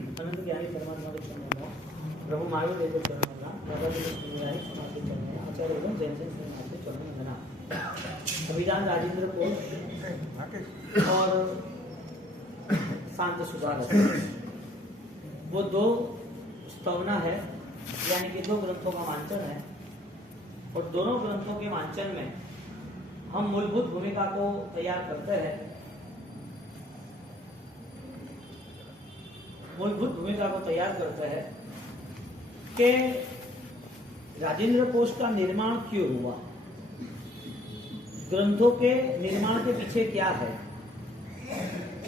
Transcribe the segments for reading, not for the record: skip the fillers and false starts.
अनंत ज्ञानी परमात्मा के चरणों प्रभु महावीर देव के चरणों का बाबा जी के समाज के चरणों आचार्य एवं जैन जैन समाज के चरणों में बना अभिदान राजेंद्र को और शांत सुधार वो दो स्तवना है, यानी कि दो ग्रंथों का वांचन है। और दोनों ग्रंथों के वांचन में हम मूलभूत भूमिका को तैयार करते हैं। मूलभूत भूमिका को तैयार करते हैं कि राजेंद्र कोश का निर्माण क्यों हुआ, ग्रंथों के निर्माण के पीछे क्या है,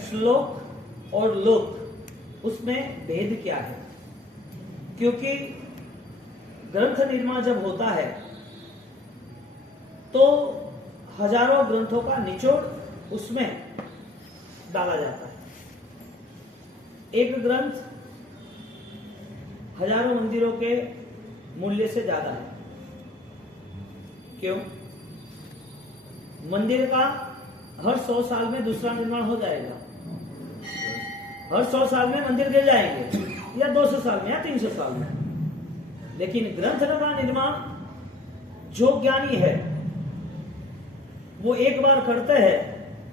श्लोक और लोक उसमें भेद क्या है। क्योंकि ग्रंथ निर्माण जब होता है तो हजारों ग्रंथों का निचोड़ उसमें डाला जाता है। एक ग्रंथ हजारों मंदिरों के मूल्य से ज्यादा है। क्यों? मंदिर का हर 100 साल में दूसरा निर्माण हो जाएगा, हर 100 साल में मंदिर गिर जाएंगे, या 200 साल में या 300 साल में। लेकिन ग्रंथ का निर्माण जो ज्ञानी है वो एक बार करते हैं,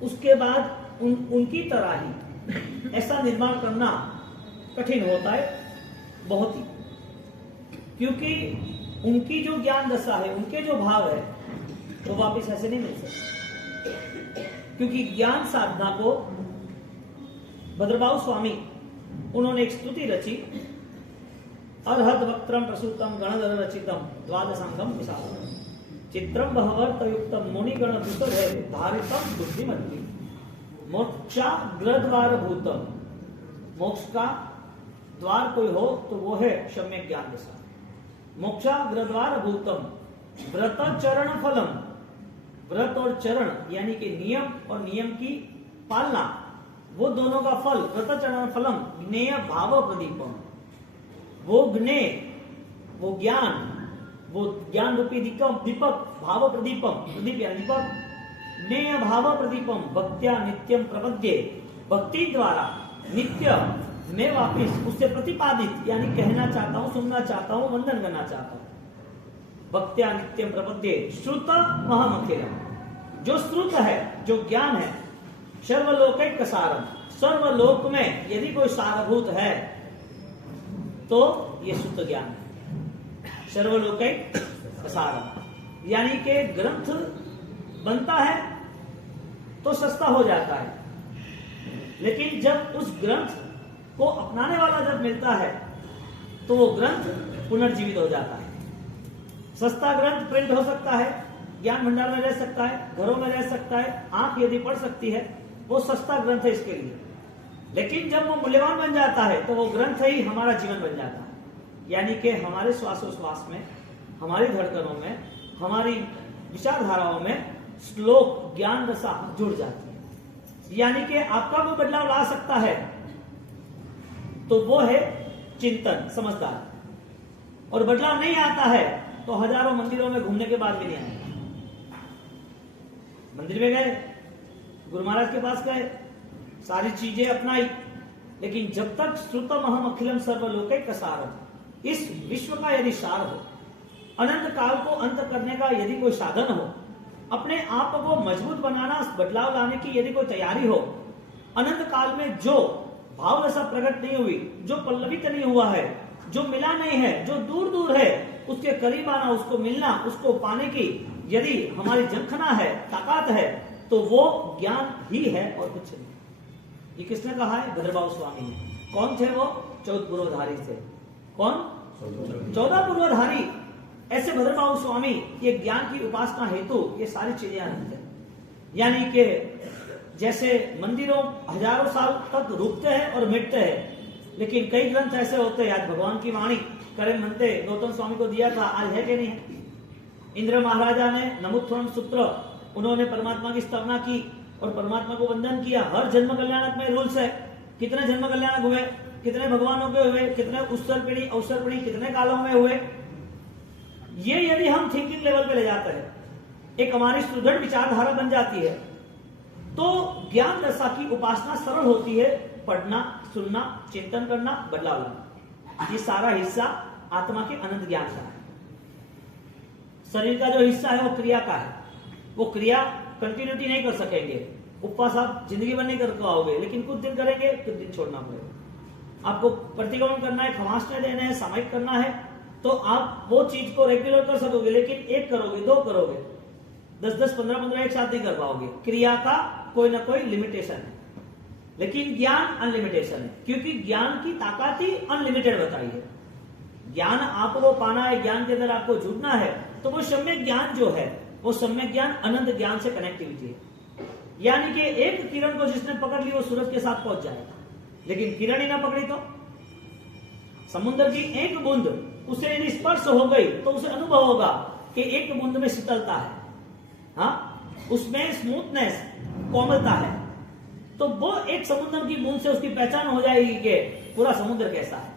उसके बाद उनकी तरह ही ऐसा निर्माण करना कठिन होता है, बहुत ही। क्योंकि उनकी जो ज्ञान दशा है, उनके जो भाव है, वो वापस ऐसे नहीं मिल सकते। क्योंकि ज्ञान साधना को भद्रबाहु स्वामी उन्होंने एक स्तुति रची, अर्हद वक्त्रम प्रसूतम गणधर रचितम द्वादशांगम विशालम चित्रम बहवर्तयुक्तम मुनिगण दुसरे धारितम बुद्धिमती मोक्षाग्रद्वार भूतम। मोक्ष का द्वार कोई हो तो वो है सम्यक ज्ञान दशा। मोक्षाग्रद्वार भूतम व्रत चरण फलम, व्रत और चरण यानी कि नियम और नियम की पालना, वो दोनों का फल व्रत चरण फलम ज्ञेय भाव प्रदीपम। वो ज्ञेय, वो ज्ञान, वो ज्ञान रूपी दीपक, भाव प्रदीपम, प्रदीप यानी दीपक, ज्ञेय भाव प्रदीपम भक्त्या नित्यम प्रपद्ये। भक्ति द्वारा नित्य मैं वापिस उससे प्रतिपादित यानी कहना चाहता हूं, सुनना चाहता हूं, वंदन करना चाहता हूं। भक्त्या नित्यम प्रपद्ये श्रुत महमखिलम। जो श्रुत है, जो ज्ञान है, सर्वलोकैक सारम, सर्वलोक में यदि कोई सारभूत है तो ये शुद्ध ज्ञान है। सर्वलोकैक सारम यानी कि ग्रंथ बनता है तो सस्ता हो जाता है, लेकिन जब उस ग्रंथ को अपनाने वाला जब मिलता है तो वो ग्रंथ पुनर्जीवित हो जाता है। सस्ता ग्रंथ प्रिंट हो सकता है, ज्ञान भंडार में रह सकता है, घरों में रह सकता है, आंख यदि पढ़ सकती है, वो सस्ता ग्रंथ है इसके लिए। लेकिन जब वो मूल्यवान बन जाता है तो वो ग्रंथ ही हमारा जीवन बन जाता है। यानी कि हमारे श्वासोश्वास में, हमारी धड़कनों में, हमारी विचारधाराओं में श्लोक ज्ञान रसा जुड़ जाती है। यानी कि आपका कोई बदलाव ला सकता है तो वो है चिंतन, समझदार। और बदलाव नहीं आता है तो हजारों मंदिरों में घूमने के बाद भी नहीं आएगा। मंदिर में गए, गुरु महाराज के पास गए, सारी चीजें अपनाई, लेकिन जब तक श्रुतम अहम अखिलम सर्वलोकैक सारम, इस विश्व का यदि सार हो, अनंत काल को अंत करने का यदि कोई साधन हो, अपने आप को मजबूत बनाना, बदलाव लाने की यदि कोई तैयारी हो, अनंत काल में जो भाव दशा प्रकट नहीं हुई, जो पल्लवित नहीं हुआ है, जो मिला नहीं है, जो दूर दूर है, उसके करीब आना, उसको मिलना, उसको पाने की यदि हमारी जंखना है, ताकत है, तो वो ज्ञान ही है और कुछ नहीं। ये किसने कहा है? भद्रबाहु स्वामी ने। कौन थे वो? 14 पूर्वधारी थे। कौन? 14 पूर्वधारी। ऐसे भद्रबाहु स्वामी ये ज्ञान की उपासना हेतु ये सारी चीजें आनंद है। यानी कि जैसे मंदिरों हजारों साल तक रुकते हैं और मिटते हैं, लेकिन कई ग्रंथ ऐसे होते हैं, आज भगवान की वाणी करें मनते गौतम स्वामी को दिया था, आज है कि नहीं है? इंद्र महाराजा ने नमुत्थम सूत्र, उन्होंने परमात्मा की स्तवना की और परमात्मा को वंदन किया। हर जन्म कल्याणक में रूल्स है, कितने जन्म कल्याणक हुए, कितने भगवानों के हुए, कितने उत्सर पीढ़ी अवसर पीढ़ी कितने कालों में हुए। ये यदि हम थिंकिंग लेवल पे ले जाते हैं, एक हमारी सुदृढ़ विचारधारा बन जाती है, तो ज्ञान दशा की उपासना सरल होती है, पढ़ना सुनना, चिंतन करना, बदलाव लाना, ये सारा हिस्सा आत्मा के अनंत ज्ञान का है। शरीर का जो हिस्सा है वो क्रिया का है, वो क्रिया कंटिन्यूटी नहीं कर सकेंगे। उपवास आप जिंदगी भर नहीं कर पाओगे, लेकिन कुछ दिन करेंगे, कुछ दिन छोड़ना पड़ेगा। आपको प्रतिक्रमण करना है, खमासने देने हैं, सामयिक करना है, तो आप वो चीज को रेगुलर कर सकोगे, लेकिन एक करोगे, दो करोगे, 10-10, 15-15 एक साथ नहीं कर पाओगे। क्रिया का कोई ना कोई लिमिटेशन है, लेकिन ज्ञान अनलिमिटेशन है, क्योंकि ज्ञान की ताकत ही अनलिमिटेड बताई है। ज्ञान आपको पाना है, ज्ञान के अंदर आपको जुड़ना है, तो वो सम्यक ज्ञान जो है, वो सम्यक ज्ञान अनंत ज्ञान से कनेक्टिविटी है। यानी कि एक किरण को जिसने पकड़ ली वो सूरज के साथ पहुंच जाएगा, लेकिन किरण ही ना पकड़ी तो समुद्र की एक बूंद उसे यदि स्पर्श हो गई तो उसे अनुभव होगा कि एक बूंद में शीतलता है, हाँ, उसमें स्मूथनेस, कोमलता है। तो वो एक समुद्र की बूंद से उसकी पहचान हो जाएगी कि पूरा समुद्र कैसा है।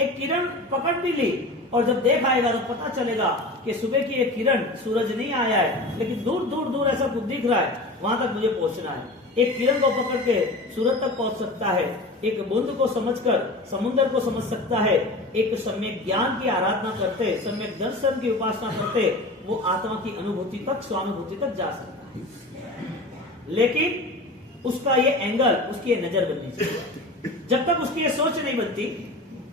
एक किरण पकड़ भी ली और जब देख आएगा तो पता चलेगा कि सुबह की एक किरण, सूरज नहीं आया है, लेकिन दूर दूर दूर ऐसा कुछ दिख रहा है, वहां तक मुझे पहुंचना है। एक किरण को पकड़ के सूरज तक पहुंच सकता है, एक बूंद को समझकर समुद्र को समझ सकता है। एक सम्यक ज्ञान की आराधना करते, सम्यक दर्शन की उपासना करते, वो आत्मा की अनुभूति तक, स्वानुभूति तक जा सकता है। लेकिन उसका ये एंगल, उसकी ये नजर बननी चाहिए। जब तक उसकी ये सोच नहीं बनती,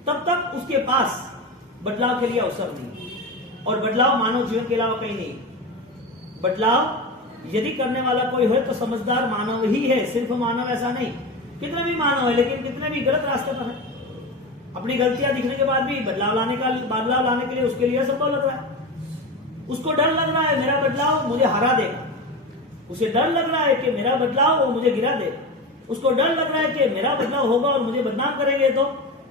तब तक उसके पास बदलाव के लिए अवसर नहीं। और बदलाव मानव जीवन के अलावा कहीं नहीं। बदलाव यदि करने वाला कोई है तो समझदार मानव ही है, सिर्फ मानव ऐसा नहीं। कितने भी मानव है, लेकिन कितने भी गलत रास्ते पर है। अपनी गलतियां दिखने के बाद भी बदलाव लाने के लिए उसके लिए असंभव लग रहा है। उसको डर लग रहा है मेरा बदलाव मुझे हरा देगा, उसे डर लग रहा है कि मेरा बदलाव वो मुझे गिरा देगा, उसको डर लग रहा है कि मेरा बदलाव होगा और मुझे बदनाम करेंगे, तो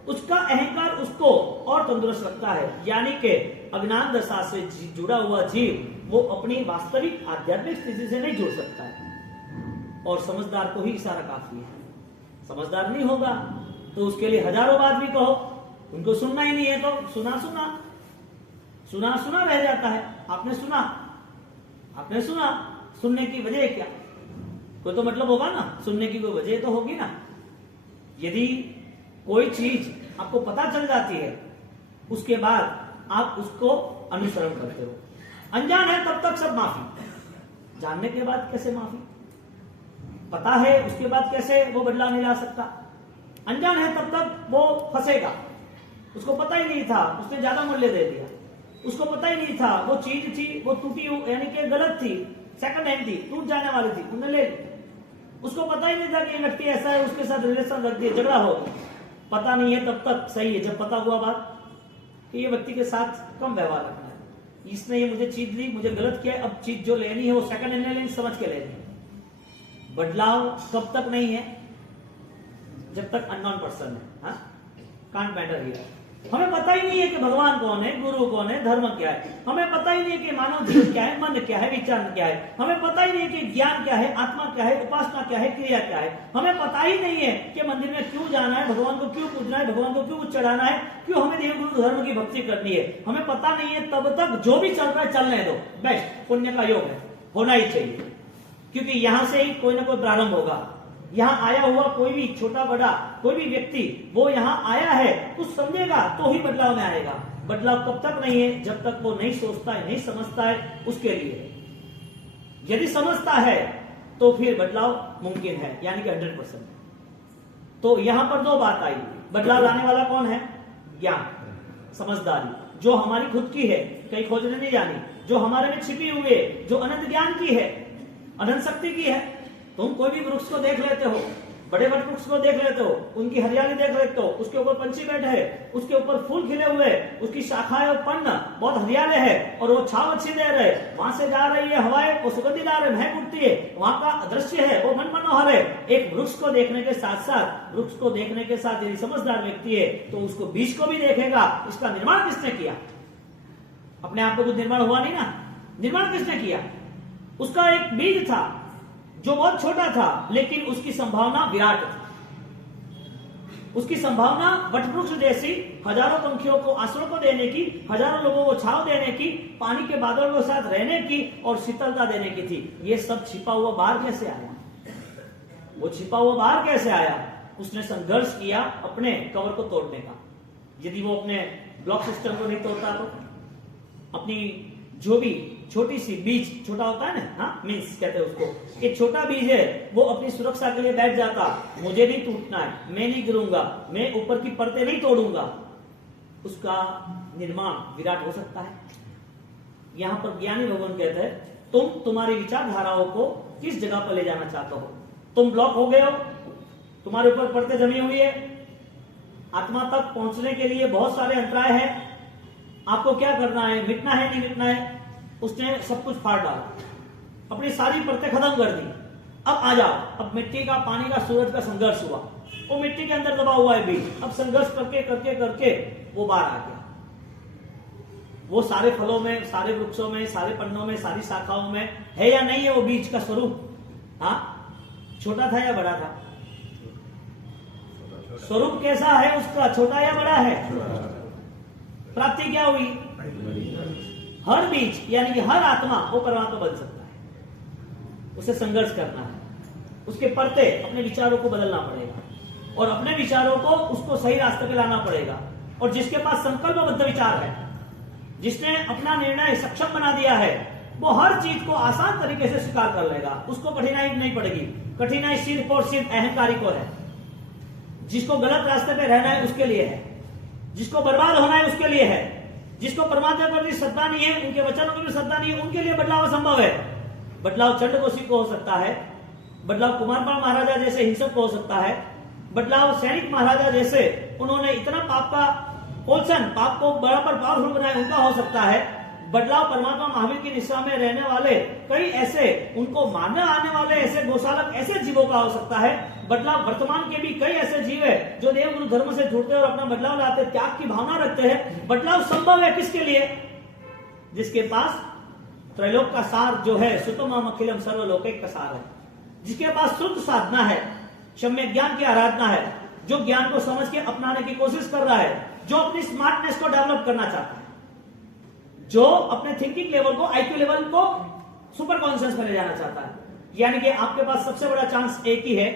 उसका अहंकार उसको और तंदुरुस्त रखता है। यानी कि अज्ञान दशा से जुड़ा हुआ जीव वो अपनी वास्तविक आध्यात्मिक स्थिति से नहीं जुड़ सकता है। और समझदार को ही इशारा काफी है। समझदार नहीं होगा तो उसके लिए हजारों बात भी कहो, उनको सुनना ही नहीं है तो सुना सुना रह जाता है। आपने सुना, सुनने की वजह क्या, कोई तो मतलब होगा ना, सुनने की कोई वजह तो होगी ना। यदि कोई चीज आपको पता चल जाती है, उसके बाद आप उसको अनुसरण करते हो। अनजान है तब तक सब माफी, जानने के बाद कैसे माफी, पता है उसके बाद कैसे वो बदलाव नहीं ला सकता। अनजान है तब तक वो फंसेगा, उसको पता ही नहीं था, उसने ज्यादा मूल्य दे दिया, उसको पता ही नहीं था वो चीज थी, वो टूटी यानी कि गलत थी, सेकंड हैंड थी, टूट जाने वाली थी, उन्हें ले ली। उसको पता ही नहीं था कि ये व्यक्ति ऐसा है, उसके साथ रिलेशन रख दिया, झगड़ा हो गया। पता नहीं है तब तक सही है, जब पता हुआ बात कि ये व्यक्ति के साथ कम व्यवहार रखना है, इसने ये मुझे चीज दी, मुझे गलत किया, अब चीज जो लेनी है वो सेकंड हैंड लेनी, समझ के लेनी है। बदलाव कब तक नहीं है, जब तक अननोन पर्सन है, कांट मैटर हियर। हमें पता ही नहीं है कि भगवान कौन है, गुरु कौन है, धर्म क्या है, हमें पता ही नहीं है कि मानव जीवन क्या है, मन क्या है, विचार क्या है, हमें पता ही नहीं है कि ज्ञान क्या है, आत्मा क्या है, उपासना क्या है, क्रिया क्या है, हमें पता ही नहीं है कि मंदिर में क्यों जाना है, भगवान को क्यों पूजना है, भगवान को क्यों चढ़ाना है, क्यों हमें देव गुरु धर्म की भक्ति करनी है, हमें पता नहीं है। तब तक जो भी चल रहा है चलने दो, बेस्ट, पुण्य का योग है, होना ही चाहिए, क्योंकि यहां से ही कोई ना कोई प्रारंभ होगा। यहां आया हुआ कोई भी छोटा बड़ा कोई भी व्यक्ति वो यहां आया है, कुछ समझेगा तो ही बदलाव में आएगा। बदलाव कब तक नहीं है, जब तक वो नहीं सोचता है, नहीं समझता है उसके लिए। यदि समझता है तो फिर बदलाव मुमकिन है, यानी कि 100%। तो यहां पर दो बात आई, बदलाव लाने वाला कौन है, ज्ञान, समझदारी, जो हमारी खुद की है, कहीं खोजने नहीं जानी, जो हमारे में छिपी हुई है, जो अनंत ज्ञान की है, अनंत शक्ति की है। तुम कोई भी वृक्ष को देख लेते हो, बड़े बड़े वृक्ष को देख लेते हो, उनकी हरियाली देख लेते हो, उसके ऊपर पंछी बैठे है, उसके ऊपर फूल खिले हुए, उसकी शाखाएं और पन्न बहुत हरियाले है और वो छाव अच्छी दे रहे, वहां से जा रही है हवाएं, वो सुगंधीदार है, महक उठती है, वहां का दृश्य है वो मन मनोहर है। एक वृक्ष को देखने के साथ साथ, वृक्ष को देखने के साथ यदि समझदार व्यक्ति है तो उसको बीज को भी देखेगा, इसका निर्माण किसने किया, अपने आप को तो निर्माण हुआ नहीं ना, निर्माण किसने किया, उसका एक बीज था जो बहुत छोटा था, लेकिन उसकी संभावना विराट थी। उसकी संभावना वटवृक्ष जैसी हजारों पंखियों को आश्रय को देने की, हजारों लोगों को छांव देने की, पानी के बादलों के साथ रहने की और शीतलता देने की थी। ये सब छिपा हुआ बाहर कैसे आया, वो छिपा हुआ बाहर कैसे आया, उसने संघर्ष किया अपने कवर को तोड़ने का। यदि वो अपने ब्लॉक सिस्टम को नहीं तोड़ता तो अपनी जो भी छोटी सी बीज, छोटा होता है ना, हाँ मीन्स कहते हैं उसको, एक छोटा बीज है, वो अपनी सुरक्षा के लिए बैठ जाता, मुझे नहीं टूटना है, मैं नहीं गिरूंगा, मैं ऊपर की परतें नहीं तोड़ूंगा, उसका निर्माण विराट हो सकता है। यहां पर ज्ञानी भगवान कहते हैं तुम तुम्हारी विचारधाराओं को किस जगह पर ले जाना चाहते हो। तुम ब्लॉक हो गए हो, तुम्हारे ऊपर परतें जमी हुई है, आत्मा तक पहुंचने के लिए बहुत सारे अंतराय हैं, आपको क्या करना है, मिटना है नहीं मिटना है। उसने सब कुछ फाड़ डाला, अपनी सारी परतें खत्म कर दी। अब आ जाओ, अब मिट्टी का, पानी का, सूरज का संघर्ष हुआ, वो मिट्टी के अंदर दबा हुआ है बीज, अब संघर्ष करके करके करके वो बाहर आ गया। वो सारे फलों में, सारे वृक्षों में, सारे पन्नों में, सारी शाखाओं में है या नहीं है वो बीज का स्वरूप? हाँ, छोटा था या बड़ा था? स्वरूप कैसा है उसका, छोटा या बड़ा है? प्राप्ति क्या हुई? हर बीज यानी कि हर आत्मा वो परमात्मा बन सकता है। उसे संघर्ष करना है, उसके परते अपने विचारों को बदलना पड़ेगा और अपने विचारों को उसको सही रास्ते पे लाना पड़ेगा। और जिसके पास संकल्पबद्ध विचार है, जिसने अपना निर्णय सक्षम बना दिया है, वो हर चीज को आसान तरीके से स्वीकार कर लेगा, उसको कठिनाई नहीं पड़ेगी। कठिनाई सिर्फ और सिर्फ अहंकारी को है। जिसको गलत रास्ते पे रहना है उसके लिए है, जिसको बर्बाद होना है उसके लिए है, जिसको परमात्मा पर भी श्रद्धा नहीं है, उनके वचनों पर भी श्रद्धा नहीं है, उनके लिए बदलाव असंभव है। बदलाव चंडकोशी को हो सकता है, बदलाव कुमारपाल महाराजा जैसे हिंसक को हो सकता है, बदलाव सैनिक महाराजा जैसे उन्होंने इतना पाप का पोषण, पाप को बराबर पावरफुल बनाया, उनका हो सकता है। बदलाव परमात्मा महावीर की निष्ठा में रहने वाले कई ऐसे, उनको मारने आने वाले ऐसे गोशालक, ऐसे जीवों का हो सकता है। बदलाव वर्तमान के भी कई ऐसे जीव है जो देवगुरु धर्म से जुड़ते और अपना बदलाव लाते, त्याग की भावना रखते हैं। बदलाव संभव है किसके लिए? जिसके पास त्रैलोक का सार जो है, सुतम अखिलम सर्वलोकैक का सार है, जिसके पास शुद्ध साधना है, सम्यक ज्ञान की आराधना है, जो ज्ञान को समझ के अपनाने की कोशिश कर रहा है, जो अपनी स्मार्टनेस को डेवलप करना चाहता है, जो अपने थिंकिंग लेवल को, आईक्यू लेवल को सुपर कॉन्शियस में ले जाना चाहता है। यानी कि आपके पास सबसे बड़ा चांस एक ही है,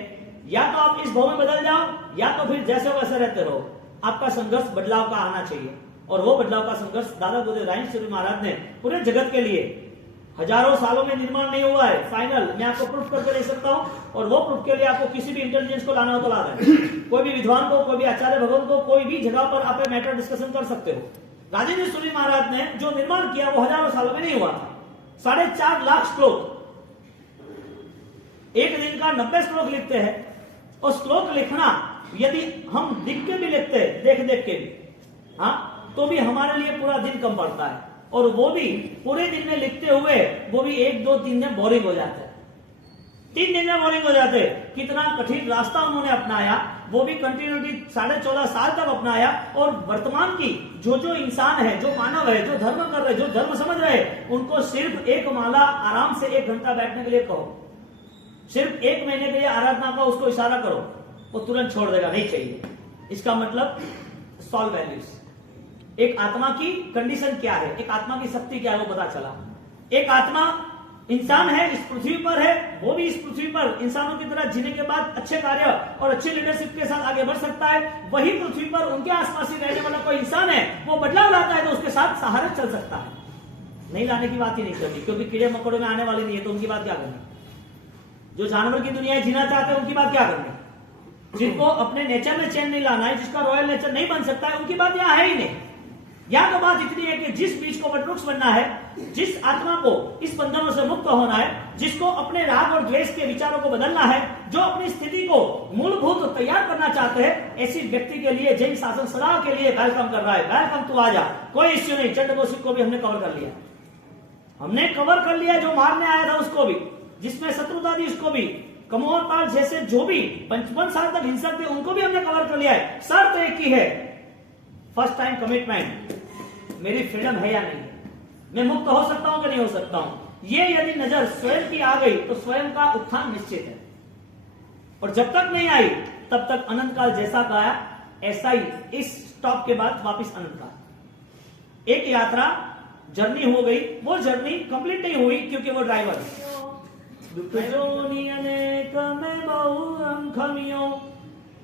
या तो आप इस भाव में बदल जाओ, या तो फिर जैसे वैसे रहते रहो। आपका संघर्ष बदलाव का आना चाहिए, और वो बदलाव का संघर्ष दादा गुरुदेव रायन श्री महाराज ने पूरे जगत के लिए हजारों सालों में निर्माण नहीं हुआ है। फाइनल मैं आपको प्रूफ करके दे सकता हूं, और वो प्रूफ के लिए आपको किसी भी इंटेलिजेंस को लाना हो तो ला दें। कोई भी विद्वान को, कोई भी आचार्य भगवान को, कोई भी जगह पर आप मैटर डिस्कशन कर सकते हो। राजेंद्र सूरी महाराज ने जो निर्माण किया वो हजारों सालों में नहीं हुआ था। 4.5 लाख श्लोक, एक दिन का 90 श्लोक लिखते हैं, और श्लोक लिखना यदि हम लिख के भी लिखते हैं, देख देख के भी, हाँ, तो भी हमारे लिए पूरा दिन कम पड़ता है। और वो भी पूरे दिन में लिखते हुए वो भी 1, 2, 3 दिन बोरिंग हो जाते हैं, 3 दिन में बोरिंग हो जाते। कितना कठिन रास्ता उन्होंने अपनाया, वो भी कंटिन्यूटी 14.5 साल तक अपनाया। और वर्तमान की जो इंसान है, जो मानव है, जो धर्म कर रहे, जो धर्म समझ रहे, उनको सिर्फ एक माला आराम से 1 घंटा बैठने के लिए कहो, सिर्फ 1 महीने के लिए आराधना का उसको इशारा करो, वो तुरंत छोड़ देगा, नहीं चाहिए। इसका मतलब सॉल्व वैल्यूज, एक आत्मा की कंडीशन क्या है, एक आत्मा की शक्ति क्या है, वो पता चला। एक आत्मा इंसान है, इस पृथ्वी पर है, वो भी इस पृथ्वी पर इंसानों की तरह जीने के बाद अच्छे कार्य और अच्छे लीडरशिप के साथ आगे बढ़ सकता है। वही पृथ्वी पर उनके आसपास ही रहने वाला कोई इंसान है, वो बदलाव लाता है तो उसके साथ सहारे चल सकता है। नहीं लाने की बात ही नहीं करनी, क्योंकि कीड़े मकोड़ों में आने वाले नहीं है, तो उनकी बात क्या करनी। जो जानवर की दुनिया जीना चाहते हैं उनकी बात क्या करनी। जिनको अपने नेचर में चैन नहीं लाना है, जिसका रॉयल नेचर नहीं बन सकता है, उनकी बात यहाँ है ही नहीं। या तो बात इतनी है कि जिस बीज को वटवृक्ष बनना है, जिस आत्मा को इस बंधनों से मुक्त होना है, जिसको अपने राग और द्वेष के विचारों को बदलना है, जो अपनी स्थिति को मूलभूत तैयार करना चाहते हैं, ऐसी व्यक्ति के लिए जैन शासन सदा के लिए वेलकम कर रहा है। वेलकम, तू आ जा, कोई इश्यू नहीं। चंडकोशी को भी हमने कवर कर लिया, हमने कवर कर लिया। जो मारने आया था उसको भी, जिसमें शत्रुता थी उसको भी, कमोरपाल जैसे जो भी 55 साल तक हिंसक थे उनको भी हमने कवर कर लिया है। शर्त एक ही है, फर्स्ट टाइम कमिटमेंट, मेरी फ्रीडम है या नहीं, मैं मुक्त हो सकता हूं कि नहीं हो सकता हूं। ये यदि नजर स्वयं की आ गई तो स्वयं का उत्थान निश्चित है, और जब तक नहीं आई तब तक अनंत काल जैसा गाया ऐसा ही, इस स्टॉप के बाद वापस अनंत काल। एक यात्रा जर्नी हो गई, वो जर्नी कंप्लीट नहीं हुई क्योंकि वो ड्राइवर है।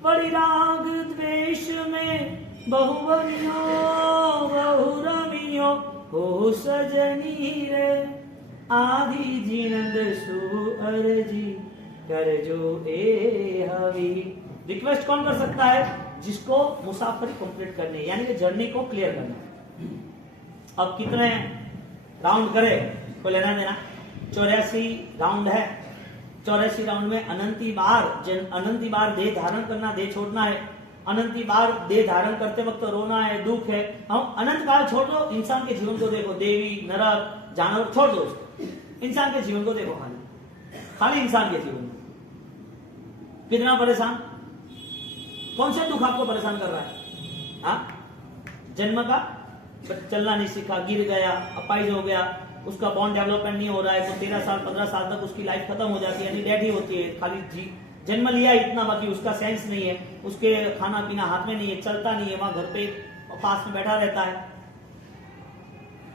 2 बड़ी राग द्वेष में बहुवनियो बहुरमियो हो सजनी रे आदि जिनंद सु अर्जी कर जो ए हवी। रिक्वेस्ट कौन कर सकता है? जिसको मुसाफरी कंप्लीट करनी है, यानी कि जर्नी को क्लियर करना है। अब कितने राउंड करे कोई लेना देना? 84 राउंड है। 84 राउंड में अनंती बार देह धारण करना, देह छोड़ना है। अनंती बार देह धारण करते वक्त रोना है, दुख है। हम अनंत काल छोड़ दो, इंसान के जीवन को देखो, देवी नरक जानवर छोड़ दो, इंसान के जीवन को देखो, खाली इंसान के जीवन को कितना परेशान, कौन से दुख आपको परेशान कर रहा है? हाँ, जन्म का चलना नहीं सीखा, गिर गया, अपाइज हो गया, उसका बॉन्ड डेवलपमेंट नहीं हो रहा है, तो 13 साल 15 साल तक उसकी लाइफ खत्म हो जाती है, यानी डेड ही होती है। खाली जन्म लिया इतना, बाकी उसका सेंस नहीं है, उसके खाना पीना हाथ में नहीं है, चलता नहीं है, वहां घर पे पास में बैठा रहता है।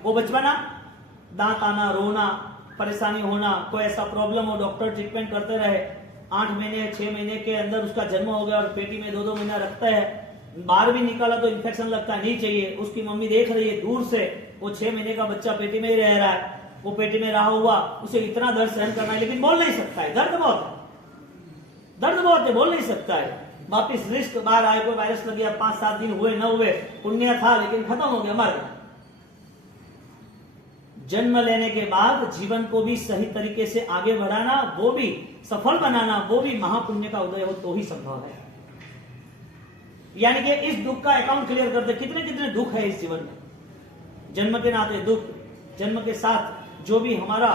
वो बचपना, दांत आना, रोना, परेशानी होना, कोई ऐसा प्रॉब्लम हो, डॉक्टर ट्रीटमेंट करते रहे, 8 महीने 6 महीने के अंदर उसका जन्म हो गया और पेटी में 2-2 महीना रखता है, बाहर भी निकाला तो इन्फेक्शन लगता है, नहीं चाहिए। उसकी मम्मी देख रही है दूर से, वो 6 महीने का बच्चा पेटी में ही रह रहा है, वो पेटी में रहा हुआ, उसे इतना दर्द सहन करना है, लेकिन बोल नहीं सकता है, दर्द बहुत है, बोल नहीं सकता है। वापिस रिस्क बाहर आए, कोई वायरस लग गया, 5-7 दिन हुए न हुए, पुण्य था लेकिन खत्म हो गया, मर गया। जन्म लेने के बाद जीवन को भी सही तरीके से आगे बढ़ाना, वो भी सफल बनाना, वो भी महापुण्य का उदय हो तो ही संभव है। यानी कि इस दुख का अकाउंट क्लियर करते, कितने कितने दुख है इस जीवन में। जन्म के नाते दुख, जन्म के साथ जो भी हमारा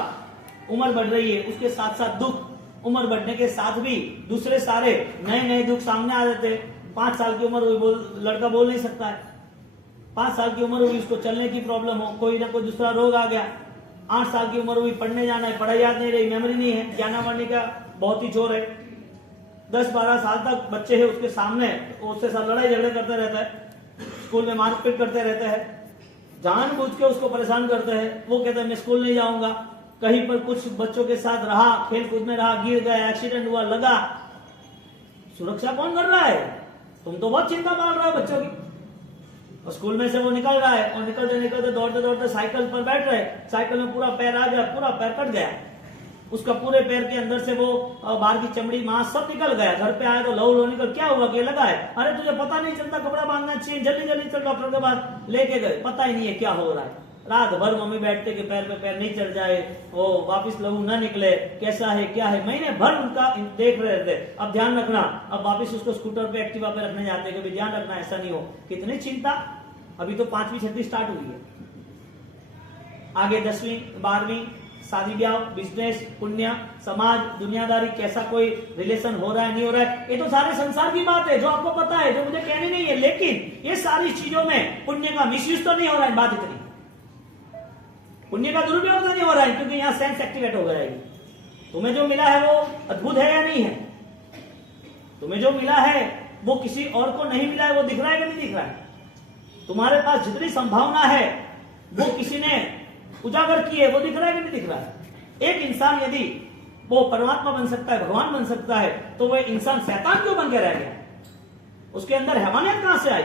उम्र बढ़ रही है उसके साथ साथ दुख, उम्र बढ़ने के साथ भी दूसरे सारे नए नए दुख सामने आ जाते। 5 साल की उम्र हुई, लड़का बोल नहीं सकता है, 5 साल की उम्र हुई, उसको चलने की प्रॉब्लम हो, कोई ना कोई दूसरा रोग आ गया। 8 साल की उम्र हुई, पढ़ने जाना है, पढ़ाई याद नहीं रही, मेमोरी नहीं है, ज्ञानावरणी का बहुत ही जोर है। 10-12 साल तक बच्चे है उसके सामने, उसके साथ लड़ाई झगड़े करते रहता है, स्कूल में मारपीट करते रहते हैं, जानबूझ के उसको परेशान करते हैं। वो कहते हैं मैं स्कूल नहीं जाऊंगा, कहीं पर कुछ बच्चों के साथ रहा, खेल कूद में रहा, गिर गया, एक्सीडेंट हुआ, लगा, सुरक्षा कौन कर रहा है? तुम तो बहुत चिंता पाल रहे हो बच्चों की। और स्कूल में से वो निकल रहा है और निकलते निकलते दौड़ते दौड़ते साइकिल पर बैठ रहे, साइकिल में पूरा पैर आ गया, पूरा पैर कट गया, उसका पूरे पैर के अंदर से वो बाहर की चमड़ी मांस सब निकल गया। घर पे आया तो लहू निकल, क्या हुआ, क्या लगा है? अरे तुझे पता नहीं चलता, कपड़ा बांधना चाहिए, जल्दी जल्दी चल डॉक्टर के पास, लेके गए, पता ही नहीं है क्या हो रहा है। रात भर मम्मी बैठते कि पैर पे पैर नहीं चढ़ जाए, वो वापिस लहू ना निकले, कैसा है क्या है, महीने भर उनका देख रहे थे। अब ध्यान रखना, अब वापिस उसको स्कूटर पे एक्टिवा पे रखने जाते कि ध्यान रखना ऐसा नहीं हो। कितनी चिंता, अभी तो 5वीं 6वीं स्टार्ट हुई है, आगे 10वीं 12वीं, शादी ब्याह, बिजनेस, पुण्य, समाज, दुनियादारी, कैसा कोई रिलेशन हो रहा है नहीं हो रहा है, ये तो सारे संसार की बात है जो आपको पता है, जो मुझे कहनी नहीं है। लेकिन ये सारी चीजों में पुण्य का मिसयूज तो नहीं हो रहा है, बात इतनी, पुण्य का दुरुपयोग तो नहीं हो रहा है, क्योंकि यहां सेंस एक्टिवेट हो जाएगी। तुम्हें जो मिला है वो अद्भुत है या नहीं है? तुम्हें जो मिला है वो किसी और को नहीं मिला है, वो दिख रहा है कि नहीं दिख रहा है? तुम्हारे पास जितनी संभावना है वो किसी ने उजागर की है, वो दिख रहा है कि नहीं दिख रहा है? एक इंसान यदि वो परमात्मा बन सकता है, भगवान बन सकता है, तो वो इंसान शैतान क्यों बन के रह गया? उसके अंदर हैवानियत कहां से आई?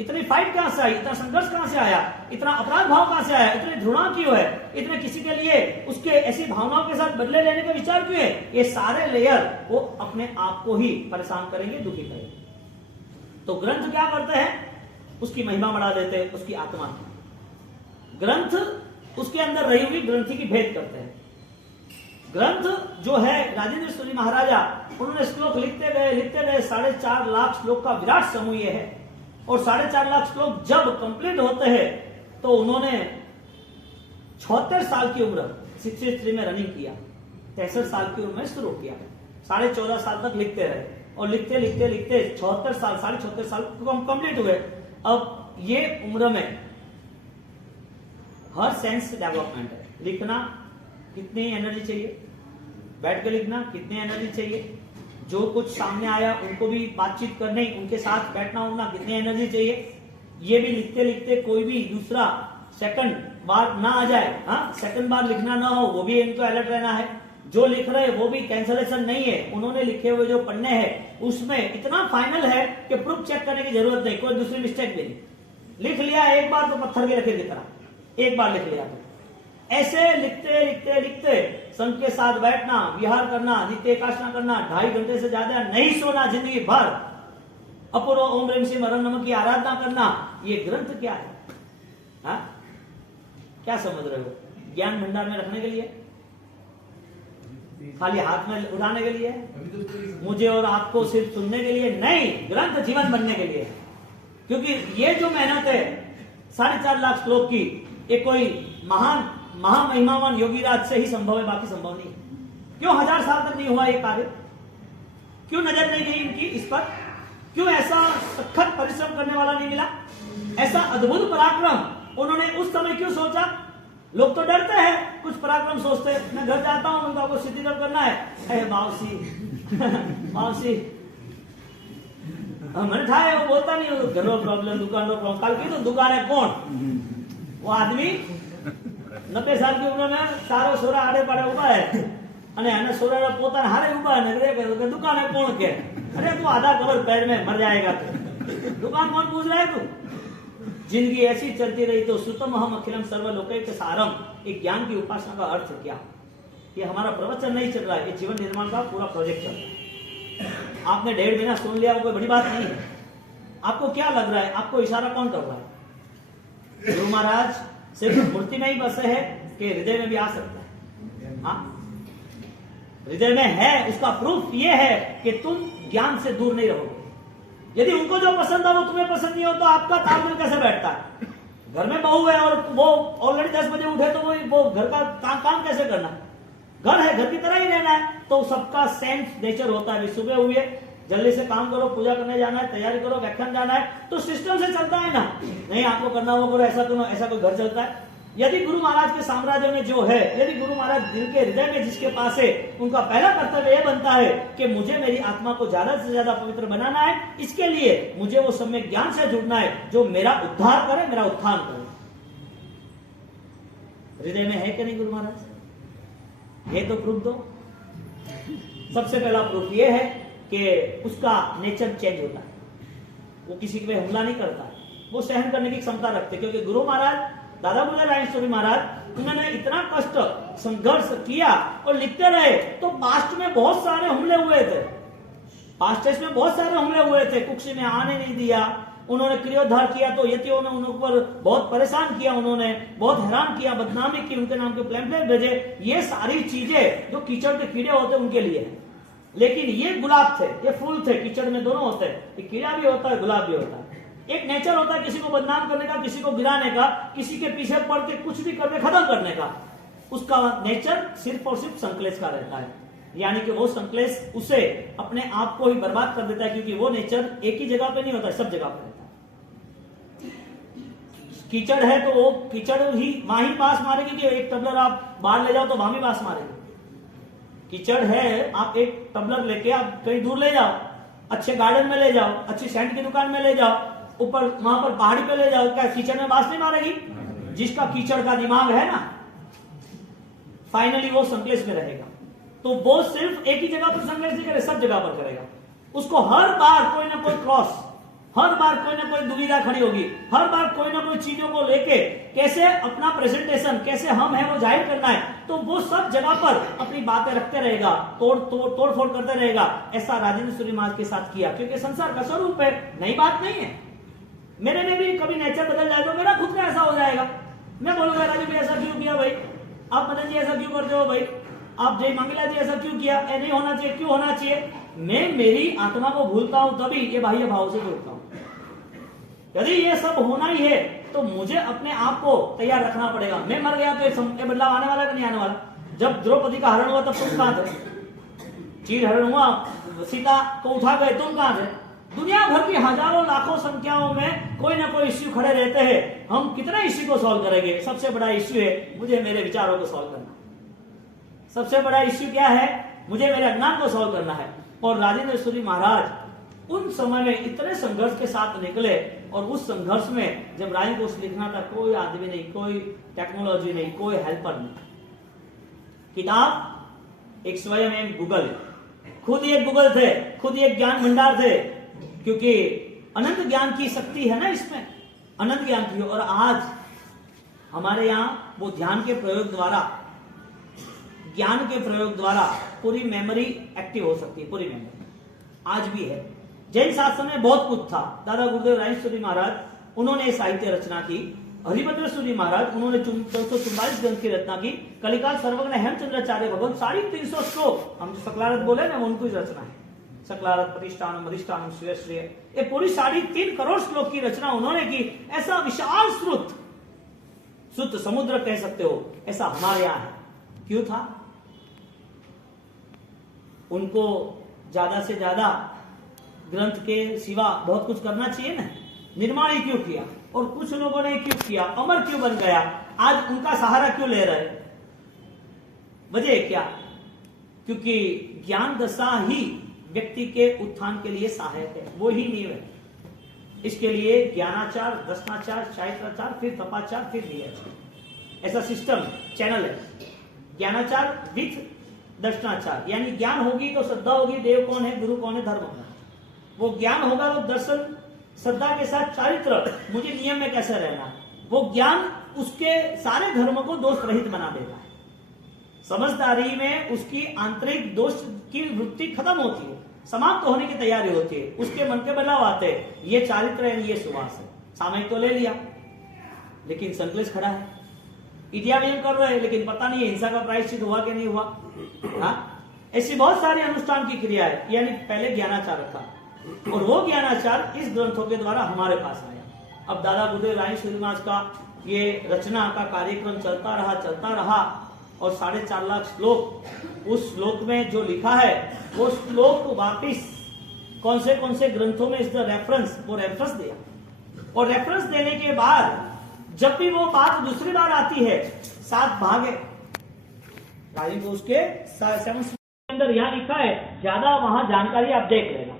इतनी फाइट कहां से आई? इतना संघर्ष कहां से आया? इतना अपराध भाव कहां से आया? इतनी घृणा क्यों है? इतने किसी के लिए उसके ऐसी भावनाओं के साथ बदले लेने का विचार क्यों है? ये सारे लेयर वो अपने आप को ही परेशान करेंगे, दुखी करेंगे। तो ग्रंथ क्या करते हैं? उसकी महिमा बढ़ा देते हैं, उसकी आत्मा की। ग्रंथ उसके अंदर रही हुई ग्रंथि की भेद करते हैं। ग्रंथ जो है, राजेंद्र सूरी महाराजा उन्होंने श्लोक लिखते गए 4.5 लाख श्लोक का विराट समूह है। और 4.5 लाख श्लोक जब कंप्लीट होते हैं तो उन्होंने 76 साल की उम्र 63 में रनिंग किया, 63 साल की उम्र में शुरू किया, 14.5 साल तक लिखते रहे और लिखते लिखते लिखते 76 साल 76 साल कंप्लीट हुए। अब ये उम्र में हर सेंस डेवलपमेंट है। लिखना कितनी एनर्जी चाहिए, बैठ के लिखना कितनी एनर्जी चाहिए, जो कुछ सामने आया उनको भी बातचीत करनी, उनके साथ बैठना उठना कितनी एनर्जी चाहिए। ये भी लिखते लिखते कोई भी दूसरा सेकंड बार ना आ जाए, हाँ, सेकंड बार लिखना ना हो, वो भी इनको अलर्ट रहना है। जो लिख रहे हैं वो भी कैंसलेशन नहीं है, उन्होंने लिखे हुए जो पन्ने हैं उसमें इतना फाइनल है कि प्रूफ चेक करने की जरूरत नहीं, कोई दूसरी मिस्टेक भी नहीं। लिख लिया एक बार तो पत्थर की लकीर की तरह, एक बार लिख लिया तो ऐसे लिखते लिखते लिखते संत के साथ बैठना, विहार करना, नित्य एकादशा करना, 2.5 घंटे से ज्यादा नहीं सोना जिंदगी भर, अपूर्व ओम ह्रीम श्रीम हरं नमः की आराधना करना, ये ग्रंथ क्या है? हा? क्या समझ रहे हो? ज्ञान भंडार में रखने के लिए, खाली हाथ में उड़ाने के लिए, मुझे और आपको सिर्फ सुनने के लिए नहीं, ग्रंथ जीवन बनने के लिए। क्योंकि ये जो मेहनत है 4.5 लाख श्लोक की, ये कोई महान महामहिमावान योगीराज से ही संभव है, बाकी संभव नहीं है। क्यों 1000 साल तक नहीं हुआ ये कार्य? क्यों नजर नहीं गई इनकी इस पर? क्यों ऐसा सखत परिश्रम करने वाला नहीं मिला? ऐसा अद्भुत पराक्रम उन्होंने उस समय क्यों सोचा? लोग तो डरते हैं, कुछ पराक्रम सोचते हैं। मैं घर जाता हूं, उनका आपको सिद्धि जब करना है, मावसी मावसी मैंने था वो बोलता नहीं, घर रो प्रॉब्लम, दुकान रो प्रॉब्लम, कल की तो दुकान है कौन? वो आदमी 90 साल की उम्र में सारो सोरा आड़े पाड़े उभा है અને આને સોરા પોતાના હારે ઉભા ને રે કે દુકાન है कौन के? अरे तू आधा कवर पैर में मर जाएगा, तो दुकान कौन पूछ रहा है तू? जिंदगी ऐसी चलती रही तो सुतम हम अखिलम सर्वलोकैक सारम, ये ज्ञान की उपासना का अर्थ क्या? ये हमारा प्रवचन नहीं चल रहा है, ये जीवन निर्माण का पूरा प्रोजेक्ट चल रहा है। आपने 1.5 महीना सुन लिया, वो कोई बड़ी बात नहीं है। आपको क्या लग रहा है? आपको इशारा कौन कर रहा है? गुरु महाराज सिर्फ मूर्ति में ही बसे है कि हृदय में भी आ सकता है? हाँ, हृदय में है, उसका प्रूफ ये है कि तुम ज्ञान से दूर नहीं रहोगे। यदि उनको जो पसंद है वो तुम्हें पसंद नहीं हो तो आपका तालमेल कैसे बैठता है? घर में बहू है और वो ऑलरेडी 10 बजे उठे तो वो घर का काम कैसे करना? घर है, घर की तरह ही रहना है। तो सबका सेंस नेचर होता है, सुबह हुए जल्दी से काम करो, पूजा करने जाना है, तैयारी करो, व्याख्यान जाना है, तो सिस्टम से चलता है ना। नहीं आपको करना वो करो, ऐसा करो, ऐसा कोई घर चलता है? यदि गुरु महाराज के साम्राज्य में जो है, यदि गुरु महाराज दिल के हृदय में जिसके पास है, उनका पहला कर्तव्य यह बनता है कि मुझे मेरी आत्मा को ज्यादा से ज्यादा पवित्र बनाना है। इसके लिए मुझे वो सम्यक ज्ञान से जुड़ना है जो मेरा उद्धार करे, मेरा उत्थान करे। हृदय में है कि नहीं गुरु महाराज? ये तो प्रूफ दो। सबसे पहला प्रूफ ये है कि उसका नेचर चेंज होता है, वो किसी पे हमला नहीं करता, वो सहन करने की क्षमता रखते। क्योंकि गुरु महाराज दादा बुल्ला रायस्वामी महाराज, उन्होंने इतना कष्ट संघर्ष किया और लिखते रहे, तो पास्ट में बहुत सारे हमले हुए थे, पास्ट में बहुत सारे हमले हुए थे। कुक्षी में आने नहीं दिया, उन्होंने क्रियोद्धार किया तो यतियों ने उन ऊपर बहुत परेशान किया, उन्होंने बहुत हैरान किया, बदनामी की, उनके नाम के पैम्फलेट भेजे। ये सारी चीजें जो कीचड़ के कीड़े होते उनके लिए है। लेकिन ये गुलाब थे, ये फूल थे, कीचड़ में दोनों होते हैं, कीड़ा भी होता है, गुलाब भी होता है। एक नेचर होता है किसी को बदनाम करने का, किसी को गिराने का, किसी के पीछे पड़ के कुछ भी करके खत्म करने का। उसका नेचर सिर्फ और सिर्फ संकलेश का रहता है, यानी कि वो संकलेश उसे अपने आप को ही बर्बाद कर देता है, क्योंकि वो नेचर एक ही जगह पे नहीं होता, सब जगह पे रहता है। कीचड़ है तो वो कीचड़ ही वहां ही पास मारेगी कि एक टबलर आप बाहर ले जाओ तो वहां भी पास मारेगी। कीचड़ है, आप एक टबलर लेके आप कहीं दूर ले जाओ, अच्छे गार्डन में ले जाओ, अच्छी सैंड की दुकान में ले जाओ, ऊपर वहां पर पहाड़ी पे ले जाओ, क्या कीचड़ में बास नहीं मारेगी? जिसका कीचड़ का दिमाग है ना, फाइनली वो संकलेश में रहेगा। तो वो सिर्फ एक ही जगह पर संकलेश नहीं करे, सब जगह पर करेगा। उसको हर बार कोई ना कोई क्रॉस, हर बार कोई ना कोई दुविधा खड़ी होगी, हर बार कोई ना कोई चीजों को लेके कैसे अपना प्रेजेंटेशन, कैसे हम है वो जाहिर करना है, तो वो सब जगह पर अपनी बातें रखते रहेगा, तोड़ फोड़ करते रहेगा। ऐसा राजेंद्र सूरी महाराज के साथ किया, क्योंकि संसार का स्वरूप है, नई बात नहीं है। मेरे में भी कभी नेचर बदल जाए तो मेरा खुद का ऐसा हो जाएगा। मैं बोलूंगा राजू भाई ऐसा क्यों किया भाई, आप मदन जी ऐसा क्यों करते हो भाई, आप जय मंगला जी ऐसा क्यों किया, नहीं होना चाहिए, क्यों होना चाहिए? मैं मेरी आत्मा को भूलता हूं तभी ये बाह्य भाव से जोड़ता हूं। यदि ये सब होना ही है तो मुझे अपने आप को तैयार रखना पड़ेगा। मैं मर गया तो ये बदलाव आने वाला कि नहीं आने वाला? जब द्रौपदी का हरण हुआ तब तुम कहां थे? चीर हरण हुआ, सीता को उठा गए, तुम कहां थे? दुनिया भर की हजारों लाखों संख्याओं में कोई ना कोई इश्यू खड़े रहते हैं। हम कितने इश्यू को सॉल्व करेंगे? सबसे बड़ा इश्यू है मुझे मेरे विचारों को सॉल्व करना। सबसे बड़ा इश्यू क्या है? मुझे मेरे अज्ञान को सॉल्व करना है। और राजेंद्र सूरी महाराज उन समय में इतने संघर्ष के साथ निकले, और उस संघर्ष में जब राय को लिखना था, कोई आदमी नहीं, कोई टेक्नोलॉजी नहीं, कोई हेल्पर नहीं, किताब एक स्वयं एक गूगल, खुद एक गूगल थे, खुद एक ज्ञान भंडार थे, क्योंकि अनंत ज्ञान की शक्ति है ना इसमें, अनंत ज्ञान की। और आज हमारे यहाँ वो ध्यान के प्रयोग द्वारा, ज्ञान के प्रयोग द्वारा पूरी मेमोरी एक्टिव हो सकती है, पूरी मेमोरी आज भी है। जैन शास्त्र में बहुत कुछ था। दादा गुरुदेव रायसूरी महाराज उन्होंने साहित्य रचना की, हरिभद्र सूरी महाराज उन्होंने 244 ग्रंथ की रचना की, कलिकाल सर्वज्ञ हेमचंद्राचार्य भगवान 350 श्लोक, हम सकलारत बोले ना, उनको रचना है, सकलारत प्रतिष्ठानम अधिष्ठानम श्रेय श्रेय, ये पूरी 3.5 करोड़ श्लोक की रचना उन्होंने की। ऐसा विशाल श्रुत समुद्र कह सकते हो, ऐसा हमारे यहाँ है। क्यों था? उनको ज्यादा से ज्यादा ग्रंथ के सिवा बहुत कुछ करना चाहिए ना, निर्माण ही क्यों किया? और कुछ लोगों ने क्यों किया? अमर क्यों बन गया? आज उनका सहारा क्यों ले रहे? वजह क्या? क्योंकि ज्ञान दशा ही व्यक्ति के उत्थान के लिए सहायक है, वो ही नींव है। इसके लिए ज्ञानाचार, दर्शनाचार, चारित्राचार, फिर तपाचार, फिर नीयाचार, ऐसा सिस्टम चैनल है। ज्ञानाचार विथ दर्शनाचार, यानी ज्ञान होगी तो श्रद्धा होगी, देव कौन है, गुरु कौन है, धर्म कौन है। वो ज्ञान होगा तो दर्शन, श्रद्धा के साथ चारित्र, मुझे नियम में कैसे रहना, वो ज्ञान उसके सारे धर्म को दोष रहित बना देता है। समझदारी में उसकी आंतरिक दोष की वृत्ति खत्म होती है, समाप्त होने की तैयारी होती है, उसके मन के बदलाव आते हैं। ये चारित्र है, ये सुवास है। सामयिक तो ले लिया, लेकिन संकलेश खड़ा है। इतिहास कर रहे हैं, लेकिन पता नहीं है हिंसा का प्रायश्चित हुआ कि नहीं हुआ। हाँ, ऐसी बहुत सारी अनुष्ठान की क्रिया है। यानी पहले ज्ञानाचार रखा, और वो ज्ञानाचार इस ग्रंथों के द्वारा हमारे पास आया। अब दादा गुरुदेव रायसूरी महाराज का ये रचना का कार्यक्रम चलता रहा, और 4.5 लाख श्लोक, उस श्लोक में जो लिखा है वो श्लोक वापिस कौन से ग्रंथों में इसका रेफरेंस, वो रेफरेंस दिया। और रेफरेंस देने के बाद जब भी वो बात दूसरी बार आती है, 7 भाग है राजी को, उसके 7 अंदर यहां लिखा है, ज्यादा वहां जानकारी आप देख लेना।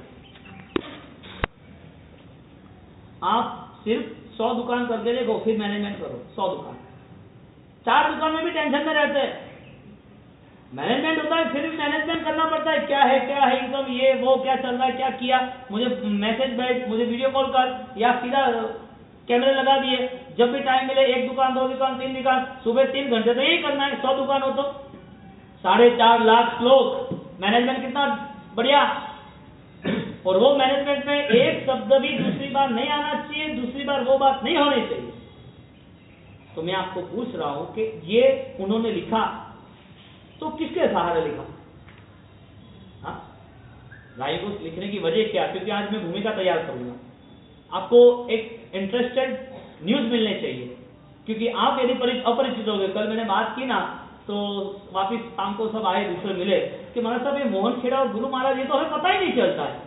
आप सिर्फ 100 दुकान करके देखो, फिर मैनेजमेंट करो। 100 दुकान, 4 दुकान में भी टेंशन में रहते हैं। मैनेजमेंट होता है, फिर भी मैनेजमेंट करना पड़ता है, क्या है इनकम, ये वो क्या चल रहा है, क्या किया, मुझे मैसेज भेज, मुझे वीडियो कॉल कर, या सीधा कैमरे लगा दिए। जब भी टाइम मिले 1 दुकान, 2 दुकान, 3 दुकान, सुबह 3 घंटे तो यही करना है। 100 दुकान हो तो 4.5 लाख श्लोक, मैनेजमेंट कितना बढ़िया। और वो मैनेजमेंट में एक शब्द भी दूसरी बार नहीं आना चाहिए, दूसरी बार वो बात नहीं होनी चाहिए। तो मैं आपको पूछ रहा हूं कि ये उन्होंने लिखा तो किसके सहारे लिखा? हाँ, राय को लिखने की वजह क्या? क्योंकि आज मैं भूमिका तैयार करूंगा, आपको एक इंटरेस्टेड न्यूज मिलने चाहिए। क्योंकि आप यदि अपरिचित हो गए, कल मैंने बात की ना, तो वापिस शाम को सब आए, दूसरे मिले कि महाराज साहब ये मोहन खेड़ा और गुरु महाराज, ये तो हमें पता ही नहीं चलता है।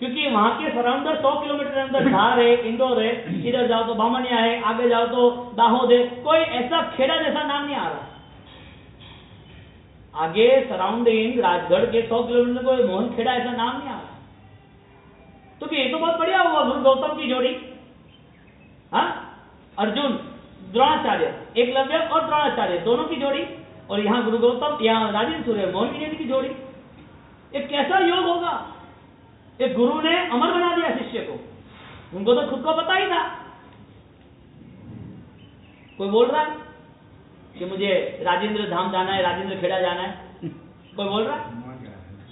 क्योंकि वहां के सराउंडर 100 किलोमीटर के अंदर धार है, इंदौर है, इधर जाओ तो बामनिया है, आगे जाओ तो दाहोद है, कोई ऐसा खेड़ा जैसा नाम नहीं आ रहा। आगे सराउंडिंग राजगढ़ के 100 किलोमीटर कोई मोहन खेड़ा ऐसा नाम नहीं आ रहा। तो ये तो बहुत बढ़िया हुआ, गुरु गौतम की जोड़ी, हाँ, अर्जुन द्रोणाचार्य, एकलव्य और द्रोणाचार्य दोनों की जोड़ी, और यहाँ गुरु गौतम, यहाँ राजेंद्र सूर्य मोहन विजय की जोड़ी। एक कैसा योग होगा? एक गुरु ने अमर बना दिया शिष्य को, उनको तो खुद को पता ही था। कोई बोल रहा है कि मुझे राजेंद्र धाम जाना है, राजेंद्र खेड़ा जाना है, कोई बोल रहा है?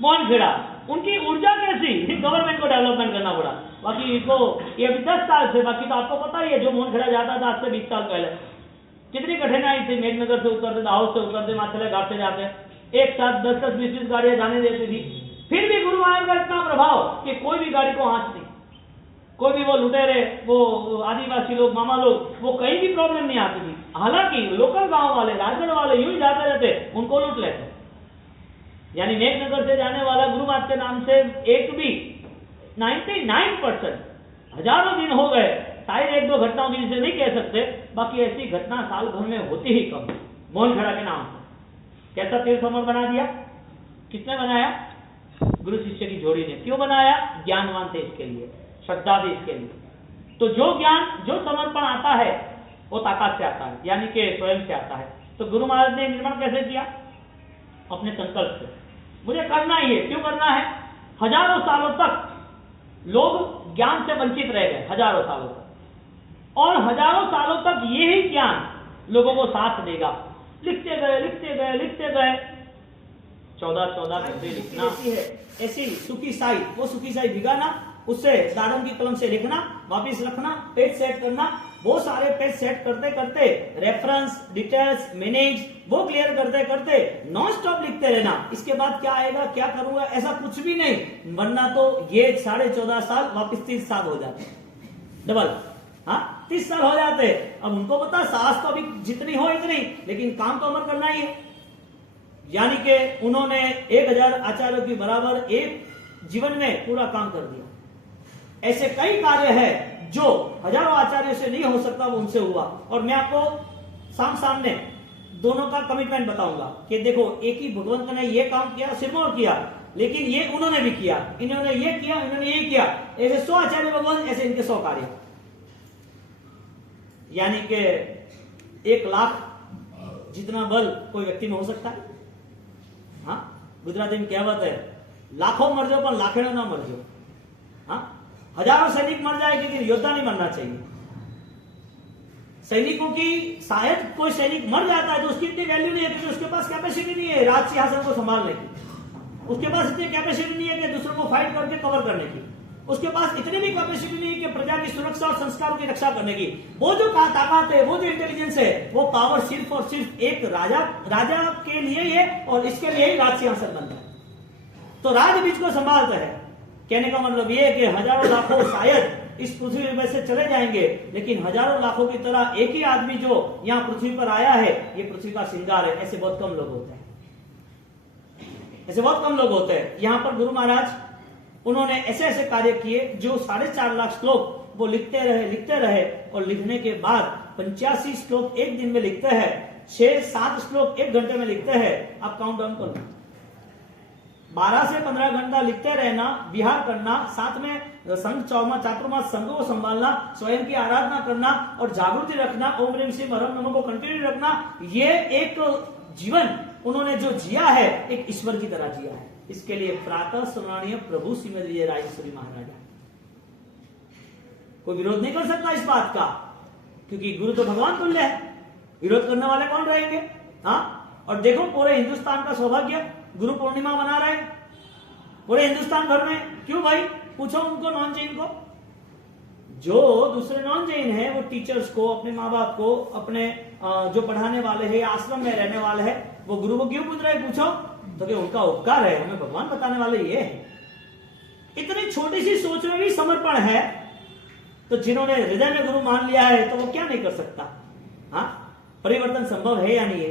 मोहन खेड़ा, उनकी ऊर्जा कैसी, गवर्नमेंट को डेवलपमेंट करना पड़ा। बाकी इसको ये अभी 10 साल से, बाकी तो आपको पता ही है, जो मोहन खेड़ा जाता था आज से 20 साल पहले कितनी कठिनाई थी। मेघनगर से उतरते, दाहोद से उतरते, माथेरे घाट से जाते, एक साथ 10-10, 20-20 गाड़ियां जाने देती थी। फिर भी गुरु महाराज का इतना प्रभाव कि कोई भी गाड़ी को आंच नहीं, कोई भी वो लुटेरे, वो आदिवासी लोग, मामा लोग, वो कहीं भी प्रॉब्लम नहीं आती थी। हालांकि लोकल गांव वाले, राजगढ़ वाले यूं ही जाते रहते, उनको लूट लेते। यानी मेघनगर से जाने वाला गुरु महाराज के नाम से एक भी 99%, हजारों दिन हो गए, शायद 1-2 घटनाओं की से नहीं कह सकते, बाकी ऐसी घटना साल भर में होती ही कम। मोहन खेड़ा के नाम से कैसा तीर्थ अमर बना दिया? किसने बनाया? गुरु शिष्य की जोड़ी ने। क्यों बनाया? ज्ञानवान थे इसके लिए, श्रद्धा थी इसके लिए। तो जो ज्ञान, जो समर्पण आता है वो ताकत से आता है, यानी कि स्वयं से आता है। तो गुरु महाराज ने निर्माण कैसे किया? अपने संकल्प से, मुझे करना ही है। क्यों करना है? हजारों सालों तक लोग ज्ञान से वंचित रह गए, हजारों सालों तक, और हजारों सालों तक यही ज्ञान लोगों को साथ देगा। लिखते गए लिखते गए लिखते गए, 14 घंटे लिखना। ऐसी सुखी साई, वो सुखी साई भिगाना, उससे दाड़म की कलम से लिखना, वापिस रखना, पेज सेट करना, वो सारे पेज सेट करते करते रेफरेंस, डिटेल्स, मैनेज, वो क्लियर करते करते नॉन स्टॉप लिखते रहना। इसके बाद क्या आएगा, क्या करूंगा, ऐसा कुछ भी नहीं, वरना तो ये 14.5 साल वापिस 30 साल हो जाते, डबल। हाँ, 30 साल हो जाते। अब उनको पता सास तो अभी जितनी हो इतनी, लेकिन काम तो अमर करना ही है। यानी कि उन्होंने 1000 आचार्यों की बराबर एक जीवन में पूरा काम कर दिया। ऐसे कई कार्य है जो हजारों आचार्यों से नहीं हो सकता, वो उनसे हुआ। और मैं आपको सामने दोनों का कमिटमेंट बताऊंगा कि देखो, एक ही भगवंत ने ये काम किया, सिरमौर किया, लेकिन ये उन्होंने भी किया, इन्होंने ये किया, इन्होंने ये किया। ऐसे 100 आचार्य भगवान, ऐसे इनके 100 कार्य। यानी कि 1 लाख जितना बल कोई व्यक्ति में हो सकता है। हाँ, गुजराती में कहावत है, लाखों मर जाओ पर लाखेड़ो ना मर जाओ। हाँ, हजारों सैनिक मर जाए, लेकिन योद्धा नहीं मरना चाहिए। सैनिकों की, शायद कोई सैनिक मर जाता है तो उसकी इतनी वैल्यू नहीं है, क्योंकि उसके पास कैपेसिटी नहीं है राज सिंहासन को संभालने की। उसके पास इतनी कैपेसिटी नहीं है कि दूसरों को फाइट करके कवर करने की। उसके पास इतनी भी कैपेसिटी नहीं है कि प्रजा की सुरक्षा और संस्कारों की रक्षा करने की। वो जो ताकत है, वो जो इंटेलिजेंस है, वो पावर सिर्फ और सिर्फ एक राजा के लिए ही है, और इसके लिए ही राज सिंहासन बनता है। तो राज बीच को संभालता है। कहने का मतलब ये है कि हजारों लाखों शायद इस पृथ्वी में से चले जाएंगे, लेकिन हजारों लाखों की तरह एक ही आदमी जो यहाँ पृथ्वी पर आया है, ये पृथ्वी का श्रृंगार है। ऐसे बहुत कम लोग होते हैं, ऐसे बहुत कम लोग होते हैं। यहाँ पर गुरु महाराज, उन्होंने ऐसे ऐसे कार्य किए जो 4.5 लाख श्लोक वो लिखते रहे, और लिखने के बाद 85 श्लोक एक दिन में लिखते हैं, 6-7 श्लोक 1 घंटे में लिखते हैं। आप काउंट डाउन करो, 12 से 15 घंटा लिखते रहना, विहार करना, साथ में संघ चातुर्मास संघ को संभालना, स्वयं की आराधना करना और जागृति रखना, ओम ह्रीम श्रीम हरम नमः को कंटिन्यू रखना। ये एक जीवन उन्होंने जो जिया है, एक ईश्वर की तरह जिया है। इसके लिए प्रातः स्मरणीय प्रभु श्रीमद विजय राजेश्वरी महाराजा। कोई विरोध नहीं कर सकता इस बात का, क्योंकि गुरु तो भगवान तुल्य है। विरोध करने वाले कौन रहेंगे? हाँ, और देखो पूरे हिंदुस्तान का सौभाग्य, गुरु पूर्णिमा मना रहे हैं पूरे हिंदुस्तान भर में। क्यों भाई? पूछो उनको, नॉन जैन को। जो दूसरे नॉन जैन है, वो टीचर्स को, अपने माँ बाप को, अपने जो पढ़ाने वाले हैं, आश्रम में रहने वाले हैं, वो गुरु को क्यों पूछ रहे? पूछो तो कि उनका उपकार है, हमें भगवान बताने वाले ये है। इतनी छोटी सी सोच में भी समर्पण है, तो जिन्होंने हृदय में गुरु मान लिया है, तो वो क्या नहीं कर सकता? हाँ, परिवर्तन संभव है या नहीं है?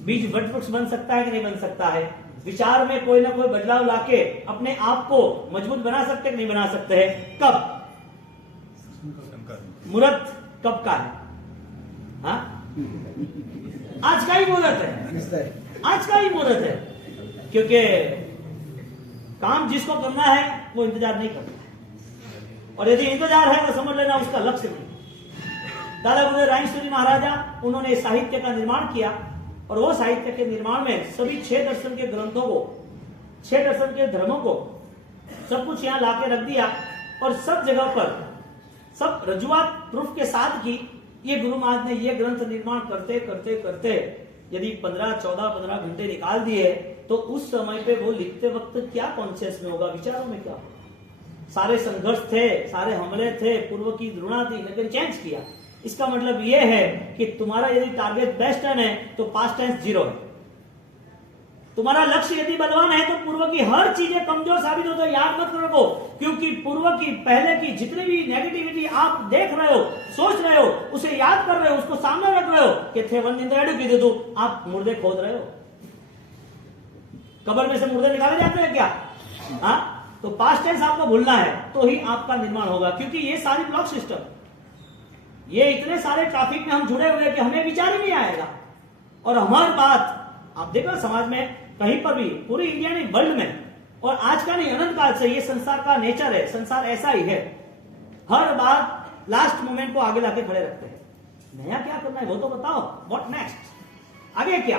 बीज वट वृक्ष बन सकता है कि नहीं बन सकता है? विचार में कोई ना कोई बदलाव लाके अपने आप को मजबूत बना सकते कि नहीं बना सकते हैं? कब? मुहूर्त कब का है? हाँ, आज का ही मुहूर्त है, आज का ही मुहूर्त है। क्योंकि काम जिसको करना है वो इंतजार नहीं करता है, और यदि इंतजार है तो समझ लेना उसका लक्ष्य नहीं। दादा गुरुदेव राजेश्वरी महाराजा, उन्होंने साहित्य का निर्माण किया, और वो साहित्य के निर्माण में सभी 6 दर्शन के ग्रंथों को, 6 दर्शन के धर्मों को, सब कुछ यहाँ लाके रख दिया, और सब जगह पर सब रजुआत प्रूफ के साथ की। ये गुरु महाराज ने ये ग्रंथ निर्माण करते करते करते यदि 15 घंटे निकाल दिए, तो उस समय पे वो लिखते वक्त क्या कॉन्शियस में होगा, विचारों में क्या होगा? सारे संघर्ष थे, सारे हमले थे, पूर्व की द्रोणा थी, लेकिन चेंज किया। इसका मतलब ये है कि तुम्हारा यदि टारगेट बेस्ट टेंस है तो पास्ट टेंस 0 है। तुम्हारा लक्ष्य यदि बलवान है तो पूर्व की हर चीजें कमजोर साबित हो तो याद मत रखो, क्योंकि पूर्व की, पहले की जितनी भी नेगेटिविटी आप देख रहे हो, सोच रहे हो, उसे याद कर रहे हो, उसको सामने रख रहे हो कि थे वन दिन की दे आप मुर्दे खोद रहे हो। कब्र में से मुर्दे निकाले जाते हैं क्या? हाँ, तो पास्ट टेंस आपको भूलना है, तो ही आपका निर्माण होगा। क्योंकि ये सारी ब्लॉक सिस्टम, ये इतने सारे ट्रैफिक में हम जुड़े हुए कि हमें विचार ही नहीं आएगा। और हमारी बात आप देखो समाज में कहीं पर भी, पूरी इंडिया नहीं, वर्ल्ड में, और आज का नहीं, अनंत काल से ये संसार का नेचर है, संसार ऐसा ही है। हर बार लास्ट मोमेंट को आगे लाके खड़े रखते हैं। नया क्या करना है वो तो बताओ, व्हाट नेक्स्ट, आगे क्या?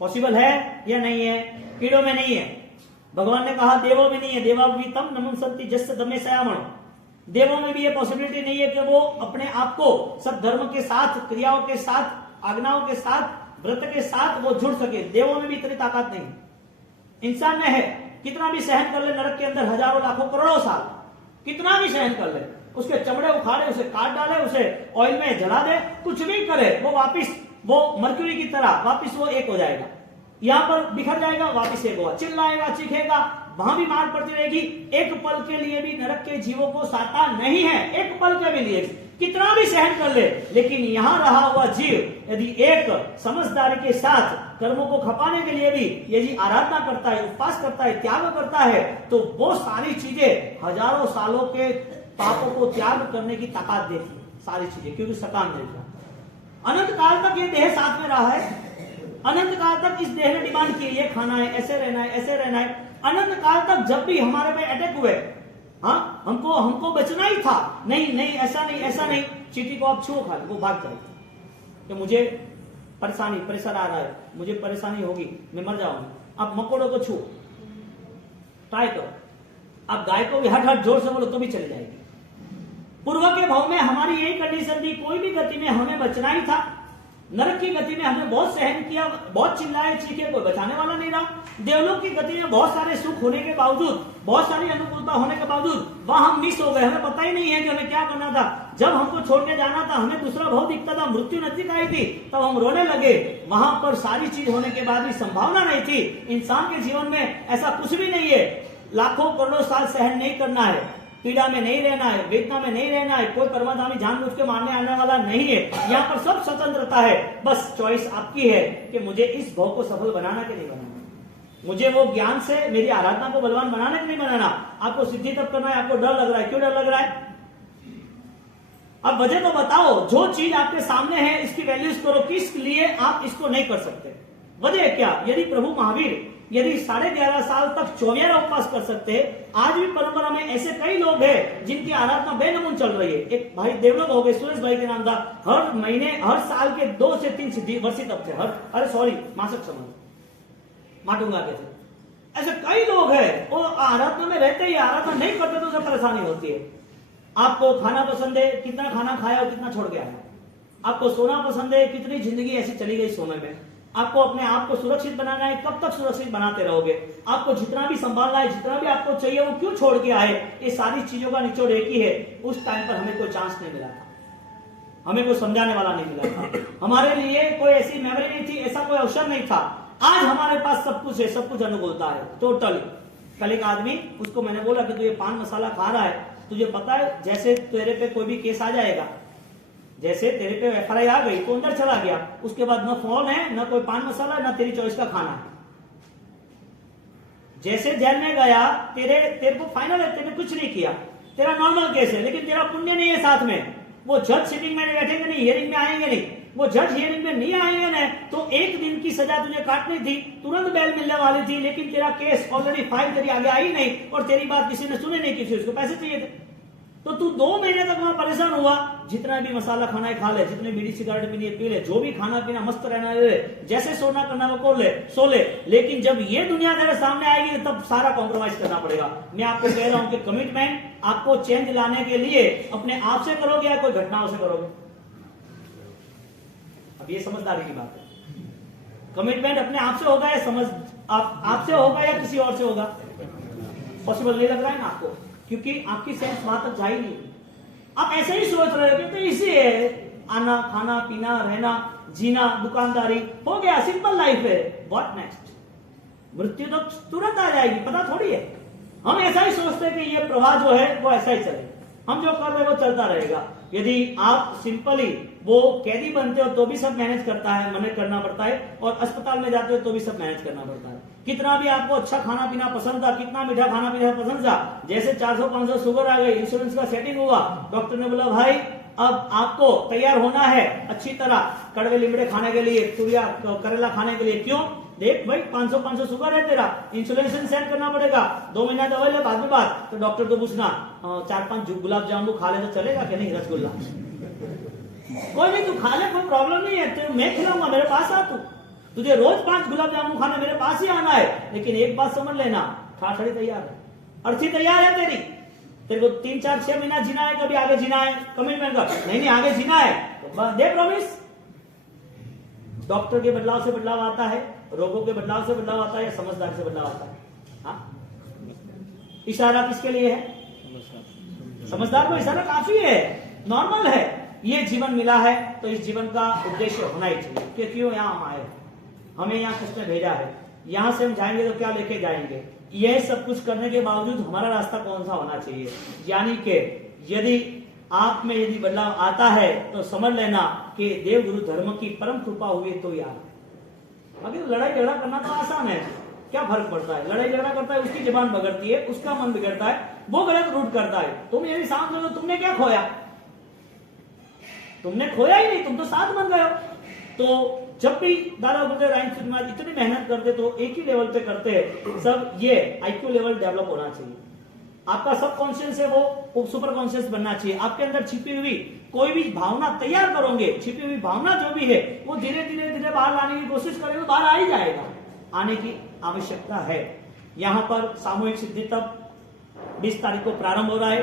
पॉसिबल है या नहीं है? कीड़ों में नहीं है। भगवान ने कहा देवों में नहीं है, देवावीतम नमंसन्ति जस्य दमे सयामणो। देवों में भी ये पॉसिबिलिटी नहीं है कि वो अपने आप को सब धर्म के साथ, क्रियाओं के साथ, आज्ञाओं के साथ, व्रत के साथ वो जुड़ सके। देवों में भी इतनी ताकत नहीं। इंसान में है, कितना भी सहन कर ले नरक के अंदर हजारों लाखों करोड़ों साल, कितना भी सहन कर ले, उसके चमड़े उखाड़े, उसे काट डाले, उसे ऑयल में जला दे, कुछ भी करे, वो वापिस वो मर्क्यूरी की तरह वापिस वो एक हो जाएगा। यहां पर बिखर जाएगा, वापिस एक होगा, चिल्लाएगा, चीखेगा, वहां भी मार पड़ती रहेगी। एक पल के लिए भी नरक के जीवों को साता नहीं है, एक पल के भी लिए कितना भी सहन कर ले, लेकिन यहां रहा हुआ जीव यदि एक समझदारी के साथ कर्मों को खपाने के लिए भी यदि आराधना करता है, उपवास करता है, त्याग करता है, तो वो सारी चीजें हजारों सालों के पापों को त्याग करने की ताकत देती है, सारी चीजें, क्योंकि सकाम देख रहा अनंत काल तक ये देह साथ में रहा है। अनंत काल तक इस देह ने डिमांड की ये खाना है, ऐसे रहना है, ऐसे रहना है। अनंत काल तक जब भी हमारे पे अटैक हुए, हाँ हमको बचना ही था, नहीं नहीं ऐसा नहीं, ऐसा नहीं, चींटी को आप छुओ खाली, वो भाग जाएगी कि मुझे प्रेशर आ रहा है, मुझे परेशानी होगी, मैं मर जाऊंगा। आप मकोड़ों को छुओ, ट्राई करो, आप गाय को भी हट जोर से बोलो तो भी चली जाएगी। पूर्व के भाव में हमारी यही कंडीशन थी, कोई भी गति में हमें बचना ही था। नरक की गति में हमने बहुत सहन किया, बहुत चिल्लाए चीखे, कोई बचाने वाला नहीं रहा। देवलोक की गति में बहुत सारे सुख होने के बावजूद, बहुत सारी अनुकूलता होने के बावजूद वहां हम मिस हो गए, हमें पता ही नहीं है कि हमें क्या करना था। जब हमको छोड़ के जाना था, हमें दूसरा भाव दिखता था, मृत्यु नजदीक आई थी, तब हम रोने लगे। वहां पर सारी चीज होने के बाद भी संभावना नहीं थी। इंसान के जीवन में ऐसा कुछ भी नहीं है, लाखों करोड़ों साल सहन नहीं करना है, पीड़ा में नहीं रहना है, वेदना में नहीं रहना है, कोई परमाधामी जानबूझ के मारने आने वाला नहीं है। यहाँ पर सब स्वतंत्रता है, बस चॉइस आपकी है कि मुझे इस भाव को सफल बनाना कि नहीं बनाना, मुझे वो ज्ञान से मेरी आराधना को बलवान बनाना कि नहीं बनाना। आपको सिद्धि तब करना है, आपको डर लग रहा है, क्यों डर लग रहा है? अब वजह तो बताओ, जो चीज आपके सामने है इसकी वैल्यूज करो, किस लिए आप इसको नहीं कर सकते, वजह क्या? यदि प्रभु महावीर यदि 11.5 साल तक 24 उपवास कर सकते हैं, आज भी परंपरा में ऐसे कई लोग हैं जिनकी आराधना बेनमून चल रही है। एक भाई देवलोक हो गए, सुरेश भाई के नाम था, हर महीने हर साल के 2 से 3 सिद्धि वर्षी तब थे, मासक समझ माटूंगा कैसे, ऐसे कई लोग हैं वो आराधना में रहते ही, आराधना नहीं करते तो उसे परेशानी होती है। आपको खाना पसंद है, कितना खाना खाया और कितना छोड़ के आया? आपको सोना पसंद है, कितनी जिंदगी ऐसी चली गई सोने में? आपको अपने आप को सुरक्षित बनाना है, कब तक सुरक्षित बनाते रहोगे? आपको जितना भी संभालना है, जितना भी आपको चाहिए, वो क्यों छोड़ के आए? ये सारी चीजों का निचोड़ एक ही है, उस टाइम पर हमें कोई चांस नहीं मिला था, हमें कोई समझाने वाला नहीं मिला था, हमारे लिए कोई ऐसी मेमोरी नहीं थी, ऐसा कोई अवसर नहीं था। आज हमारे पास सब कुछ है, सब कुछ अनुकूलता है टोटली। कल एक आदमी, उसको मैंने बोला कि तू ये पान मसाला खा रहा है, तुझे पता है जैसे तेरे पे कोई भी केस आ जाएगा, जैसे तेरे पे एफआईआर आ गई तो अंदर चला गया, उसके बाद न फोन है, न कोई पान मसाला है, न तेरी चॉइस का खाना है। जैसे जेल में गया, तेरे को फाइनल है, तेरे कुछ नहीं किया, तेरा नॉर्मल केस है, लेकिन तेरा पुण्य नहीं है साथ में। वो जज सिटिंग में बैठेंगे नहीं, हियरिंग में आएंगे नहीं, वो जज हियरिंग में नहीं आएंगे ना, तो 1 दिन की सजा तुझे काटनी थी, तुरंत बेल मिलने वाली थी, लेकिन तेरा केस ऑलरेडी फाइल तेरी आगे आई नहीं और तेरी बात किसी ने सुने नहीं, किसी उसको पैसे चाहिए थे, तो तू 2 महीने तक वहां परेशान हुआ। जितना भी मसाला खाना है खा ले, जितने बीड़ी सिगरेट पीनी है पी ले, जो भी खाना पीना मस्त रहना है, जैसे सोना करना वो कर ले, सो ले, लेकिन जब ये दुनिया तेरे सामने आएगी तब सारा कॉम्प्रोमाइज करना पड़ेगा। मैं आपको कह रहा हूं कि कमिटमेंट आपको चेंज लाने के लिए अपने आप से करोगे या कोई घटनाओं से करोगे? अब ये समझदारी की बात है। कमिटमेंट अपने आप से होगा या समझ आपसे होगा या किसी और से होगा? पॉसिबल नहीं लग रहा है ना आपको, क्योंकि आपकी सेंस वहां तक जा ही नहीं। आप ऐसे ही सोच रहे हो कि तो इसी है, आना खाना पीना रहना जीना दुकानदारी हो गया, सिंपल लाइफ है, व्हाट नेक्स्ट? मृत्यु तो तुरंत आ जाएगी, पता थोड़ी है। हम ऐसा ही सोचते हैं कि ये प्रवाह जो है वो ऐसा ही चले, हम जो कर रहे हैं वो चलता रहेगा। यदि आप सिंपली वो कैदी बनते हो तो भी सब मैनेज करना पड़ता है, और अस्पताल में जाते हो तो भी सब मैनेज करना पड़ता है। कितना भी आपको अच्छा खाना पीना पसंद था, कितना मीठा खाना पीना पसंद था, जैसे 400-500 शुगर आ गई, इंश्योरेंस का सेटिंग हुआ, डॉक्टर ने बोला भाई अब आपको तैयार होना है अच्छी तरह कड़वे लिमड़े खाने के लिए, तुरिया करेला खाने के लिए। क्यों? देख भाई 500 शुगर है तेरा, इंश्योरेंस सेट करना पड़ेगा, 2 महीना दवाई ले, बाद में बात। तो डॉक्टर को पूछना 4-5 गुलाब जामुन खा ले तो चलेगा कि नहीं, रसगुल्ला कोई नहीं, तू खा ले, कोई प्रॉब्लम नहीं है, तो मैं खिलाऊंगा, मेरे पास आ तुझे रोज 5 गुलाब जामुन खाने मेरे पास ही आना है, लेकिन एक बात समझ लेना, ठाठड़ी तैयार है, अर्थी तैयार है तेरी, तेरे को 3, 4, 6 महीना जीना है, कभी आगे जीना है, कमिटमेंट कर, नहीं आगे जीना है तो दे प्रॉमिस। डॉक्टर के बदलाव से बदलाव आता है, रोगों के बदलाव से बदलाव आता है, या समझदार से बदलाव आता है? हाँ? इशारा किसके लिए है? समझदार को इशारा काफी है, नॉर्मल है। ये जीवन मिला है तो इस जीवन का उद्देश्य होना ही चाहिए कि क्यों यहाँ हम आए, हमें यहाँ किसने भेजा है, यहाँ से हम जाएंगे तो क्या लेके जाएंगे। यह सब कुछ करने के बावजूद हमारा रास्ता कौन सा होना चाहिए, यानी कि यदि आप में यदि बदलाव आता है तो समझ लेना कि देव गुरु धर्म की परम कृपा हुई तो यार। अभी लड़ाई झगड़ा करना तो आसान है, क्या फर्क पड़ता है, लड़ाई झगड़ा करता है, उसकी जबान बिगड़ती है, उसका मन बिगड़ता है, वो गलत रूट करता है, तुम यदि साथ में हो तुमने क्या खोया, तुमने खोया ही नहीं, तुम तो साथ बन गए हो। तो जब भी दादा गुरुदेव रायचूर महाराज इतनी मेहनत करते तो एक ही लेवल पे करते हैं सब, ये आईक्यू लेवल डेवलप होना चाहिए, आपका सब कॉन्शियस है वो सुपर कॉन्शियस बनना चाहिए, आपके अंदर छिपी हुई कोई भी भावना तैयार करोगे, छिपी हुई भावना जो भी है वो धीरे धीरे धीरे बाहर लाने की कोशिश करेंगे, बाहर आ ही जाएगा, आने की आवश्यकता है। यहाँ पर सामूहिक सिद्धि तब 20 तारीख को प्रारंभ हो रहा है।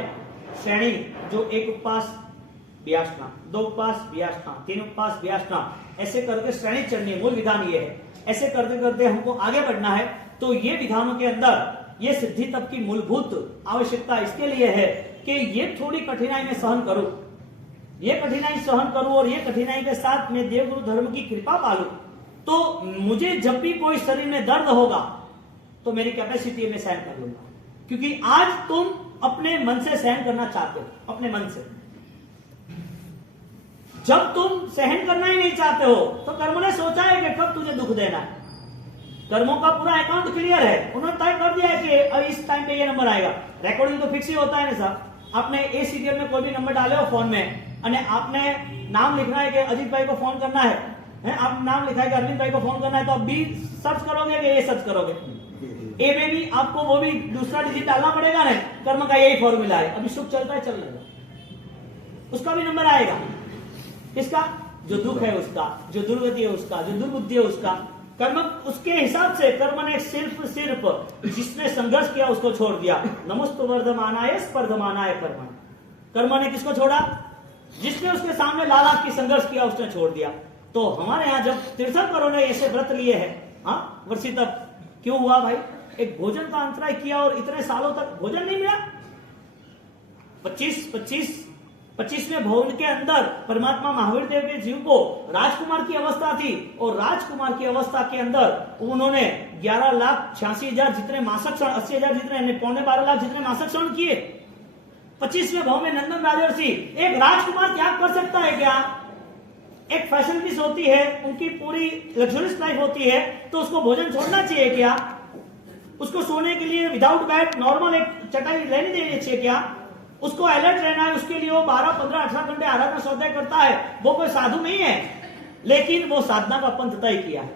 श्रेणी जो 1 उपवास व्यासना, 2 उपवास व्यासना, 3 उपवास व्यासना, ऐसे करके श्रेणी चढ़नी है। मूल विधान ये है, ऐसे करते करते हमको आगे बढ़ना है। तो ये विधानों के अंदर ये सिद्धि तप की मूलभूत आवश्यकता इसके लिए है कि ये थोड़ी कठिनाई में सहन करूं, ये कठिनाई सहन करूं और ये कठिनाई के साथ मैं देवगुरु धर्म की कृपा पालूं, तो मुझे जब भी कोई शरीर में दर्द होगा तो मेरी कैपेसिटी है, मैं सहन कर लूंगा। क्योंकि आज तुम अपने मन से सहन करना चाहते हो, अपने मन से। जब तुम सहन करना ही नहीं चाहते हो तो कर्म ने सोचा है कि कब तुझे दुख देना है, कर्मों का पूरा अकाउंट क्लियर है, उन्होंने तय कर दिया है कि इस टाइम पे ये नंबर आएगा। रिकॉर्डिंग तो फिक्स ही होता है ना साहब, आपने ए सीरियल में कोई भी नंबर डाले हो फोन में, और आपने नाम लिखना है कि अजीत भाई को फोन करना है, आप नाम लिखा है कि अरविंद भाई को फोन करना है, तो आप बी सर्च करोगे कि ए सर्च करोगे, ए में भी आपको वो भी दूसरा डिजिट डालना पड़ेगा ना, कर्म का यही फॉर्मूला है। अभी सुख चलता है, चल रहा, उसका भी नंबर आएगा, किसका, जो दुख है उसका, जो दुर्गति है उसका, जो दुर्बुद्धि है उसका। कर्म उसके हिसाब से कर्म ने सिर्फ जिसने संघर्ष किया उसको छोड़ दिया। नमस्तु वर्धमानाय स्पर्धमानाय कर्म, कर्म ने किसको छोड़ा, जिसने उसके सामने लालाच की संघर्ष किया उसने छोड़ दिया। तो हमारे यहाँ जब तीर्थंकरों ने ऐसे व्रत लिए हैं, हाँ वर्षी तब क्यों हुआ भाई, एक भोजन का अंतराय किया और इतने सालों तक भोजन नहीं मिला। 25वें भवन के अंदर परमात्मा महावीर देव के जीव को राजकुमार की अवस्था थी, और राजकुमार की अवस्था के अंदर उन्होंने 11,86,000 जितने मासक क्षण, 80,000 जितने, 12.25 जितने मासक क्षण किए। 25वें भवन में नंदन राजर्षि, एक राजकुमार त्याग कर सकता है क्या? एक फैसिलिटीज होती है, उनकी पूरी लग्जरियस लाइफ होती है, तो उसको भोजन छोड़ना चाहिए क्या? उसको सोने के लिए विदाउट बेड नॉर्मल एक चटाई लेनी देनी चाहिए क्या? उसको अलर्ट रहना है, उसके लिए वो 12, 15, 18 घंटे आराधना स्वाध्याय करता है, वो कोई साधु नहीं है, लेकिन वो साधना का पंथ तय किया है।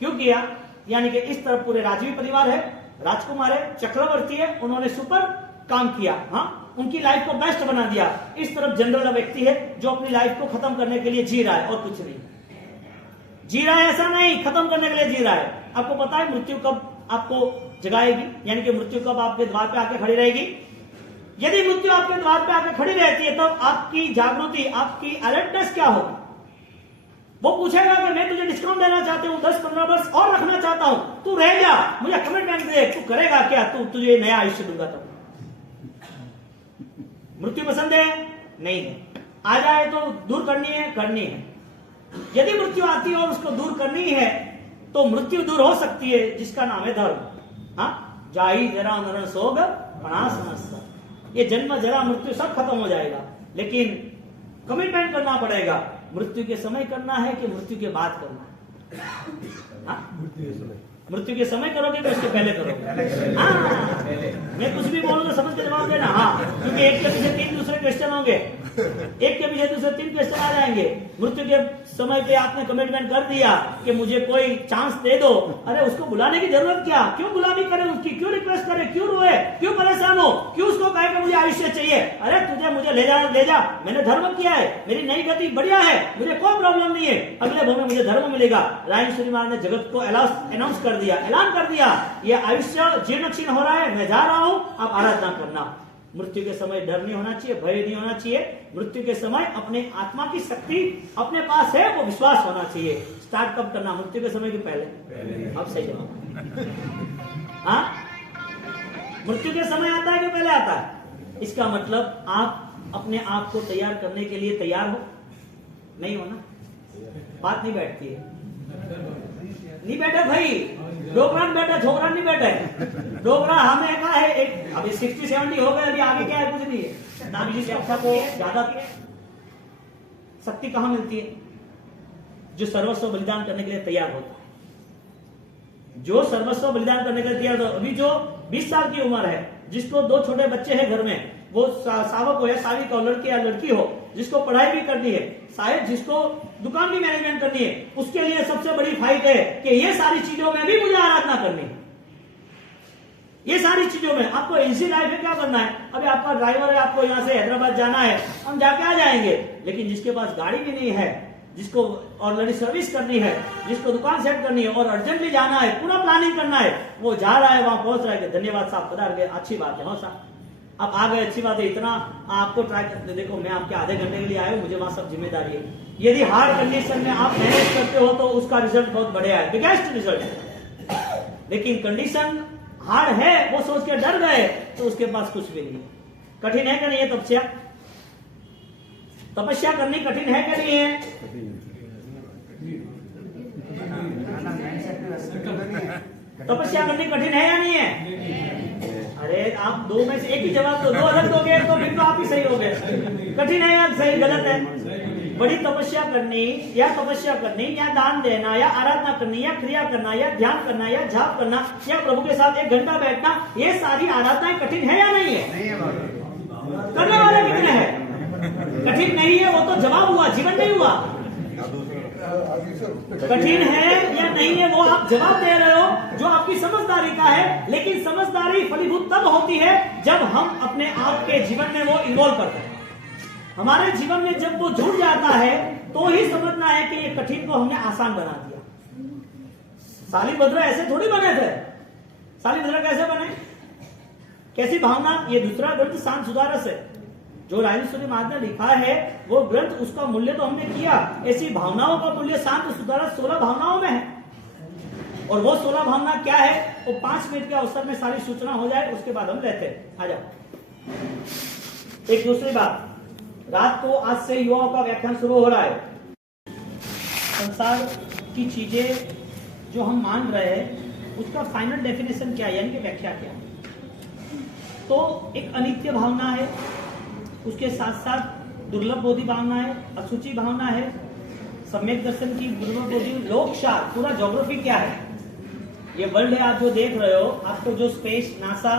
क्यों किया? यानी कि इस तरफ पूरे राजवी परिवार है, राजकुमार है, चक्रवर्ती है, उन्होंने सुपर काम किया, हाँ उनकी लाइफ को बेस्ट बना दिया। इस तरफ जनरल व्यक्ति है जो अपनी लाइफ को खत्म करने के लिए जी रहा है और कुछ नहीं जी रहा है, ऐसा नहीं, खत्म करने के लिए जी रहा है। आपको पता है मृत्यु कब आपको जगाएगी, यानी कि मृत्यु कब आपके द्वार पे आके खड़ी रहेगी? यदि मृत्यु आपके द्वार पे आके खड़ी रहती है, तब आपकी जागृति, आपकी अलर्टनेस क्या होगी? वो पूछेगा कि मैं तुझे डिस्काउंट देना चाहती हूँ, 10-15 वर्ष और रखना चाहता हूं, तू रह जा, मुझे कमिटमेंट दे, तू करेगा क्या? तू तुझे नया आयुष्य दूंगा। तब मृत्यु पसंद है? नहीं है। आ जाए तो दूर करनी है, करनी है। यदि मृत्यु आती है और उसको दूर करनी है, तो मृत्यु दूर हो सकती है जिसका नाम है धर्म। हाँ, जाहि जरा मरण सोग प्रणास, ये जन्म जरा मृत्यु सब खत्म हो जाएगा, लेकिन कमिटमेंट करना पड़ेगा। मृत्यु के समय करना है कि मृत्यु के बाद करना है? हाँ? मृत्यु के समय करोगे कि उसके पहले करोगे? हाँ, मैं कुछ भी बोलूँ तो समझ के जवाब देना। हाँ, क्योंकि एक के पीछे 3 दूसरे क्वेश्चन होंगे, एक के पीछे दूसरे 3 क्वेश्चन आ जाएंगे। मृत्यु के समय पे आपने कमिटमेंट कर दिया कि मुझे कोई चांस दे दो, अरे उसको बुलाने की जरूरत क्या? क्यों गुलामी करे उसकी? क्यों रिक्वेस्ट करे? क्यों रोए? क्यों परेशान हो? क्यों उसको कहे कि मुझे आयुष्य चाहिए? अरे तुझे मुझे ले जा, मैंने धर्म किया है, मेरी नई गति बढ़िया है, मुझे कोई प्रॉब्लम नहीं है, अगले भाव में मुझे धर्म मिलेगा। रायन श्रीमान ने जगत को अनाउंस कर दिया, ऐलान कर दिया, ये आयुष्य जीर्ण क्षीण हो रहा है, मैं जा रहा हूं, आप आराधना करना। मृत्यु के समय डर नहीं होना चाहिए, भय नहीं होना चाहिए। मृत्यु के समय अपने आत्मा की शक्ति अपने पास है, वो विश्वास होना चाहिए। स्टार्ट कब करना? मृत्यु के समय के पहले। अब सही जवाब। हाँ, मृत्यु के समय आता है कि पहले आता है? इसका मतलब आप अपने आप को तैयार करने के लिए तैयार हो, नहीं हो ना? बात नहीं बैठती है, नहीं बैठे भाई, डोकरा बैठे, छोकरा नहीं बैठे। डोकरा हमें का है एक, अभी 60-70 हो गए, अभी आगे क्या है? कुछ नहीं है। नाम जी शिक्षा को ज्यादा शक्ति कहां मिलती है? जो सर्वस्व बलिदान करने के लिए तैयार होता है, जो सर्वस्व बलिदान करने के लिए तैयार होता है। अभी जो 20 साल की उम्र है, जिसको 2 छोटे बच्चे हैं घर में, वो सावक हो या साविक हो, लड़के या लड़की हो, जिसको पढ़ाई भी करनी है, शायद जिसको दुकान भी मैनेजमेंट करनी है, उसके लिए सबसे बड़ी फाइट है कि ये सारी चीजों में भी मुझे आराधना करनी है। ये सारी चीजों में आपको इजी लाइफ में क्या करना है? अभी आपका ड्राइवर है, आपको यहां से हैदराबाद जाना है, हम जाके आ जाएंगे। लेकिन जिसके पास गाड़ी भी नहीं है, जिसको ऑलरेडी सर्विस करनी है, जिसको दुकान सेट करनी है और अर्जेंटली जाना है, पूरा प्लानिंग करना है, वो जा रहा है, वहां पहुंच रहा है। धन्यवाद साहब, पधार गए, अच्छी बात है। हो साहब, आप आ गए, अच्छी बात है। इतना आपको ट्राई करते, देखो मैं आपके आधे घंटे के लिए आया हूं, मुझे वहां सब जिम्मेदारी है। यदि हार्ड कंडीशन में आप मैनेज करते हो तो उसका रिजल्ट बहुत बढ़िया है, बिगेस्ट रिजल्ट है। लेकिन कंडीशन हार्ड है, वो सोच के डर गए, तो उसके पास कुछ भी नहीं है। कठिन है कि नहीं है तपस्या? तपस्या करनी कठिन है कि नहीं है? तपस्या करनी कठिन है या नहीं है? अरे आप 2 में से एक ही जवाब दो, 2 अलग दोगे तो फिर तो आप ही सही हो गए। कठिन है या सही गलत है? बड़ी तपस्या करनी या दान देना या आराधना करनी या क्रिया करना या ध्यान करना या जाप करना या प्रभु के साथ 1 घंटा बैठना, ये सारी आराधनाएं कठिन है या नहीं है? करने वाले कितने हैं? कठिन नहीं है, वो तो जवाब हुआ, जीवन नहीं हुआ। कठिन है या नहीं है वो आप जवाब दे रहे हो, जो आपकी समझदारी का है। लेकिन समझदारी फलीभूत तब होती है जब हम अपने आप के जीवन में वो इन्वॉल्व करते हैं। हमारे जीवन में जब वो जुड़ जाता है तो ही समझना है कि ये कठिन को हमने आसान बना दिया। शालिभद्र ऐसे थोड़ी बने थे। शालिभद्र कैसे बने? कैसी भावना? ये दूसरा ग्रंथ शांत सुधारस है, जो रायन महाराज ने लिखा है वो ग्रंथ, उसका मूल्य तो हमने किया। ऐसी भावनाओं का मूल्य शांत सुधारस 16 भावनाओं में है। और वो 16 भावना क्या है, वो 5 मिनट के अवसर में सारी सूचना हो जाए, उसके बाद हम लेते हैं। आ जाओ। एक दूसरी बात, रात को आज से युवाओं का व्याख्यान शुरू हो रहा है। संसार की चीजें जो हम मान रहे हैं उसका फाइनल डेफिनेशन क्या है, यानी कि व्याख्या क्या है? तो एक अनित्य भावना है, उसके साथ साथ दुर्लभ बोधि भावना है, असुचि भावना है, सम्यक दर्शन की दुर्लभ बोधि, लोकशास्त्र, पूरा ज्योग्राफी क्या है, ये वर्ल्ड है आप जो देख रहे हो, आपको जो स्पेस नासा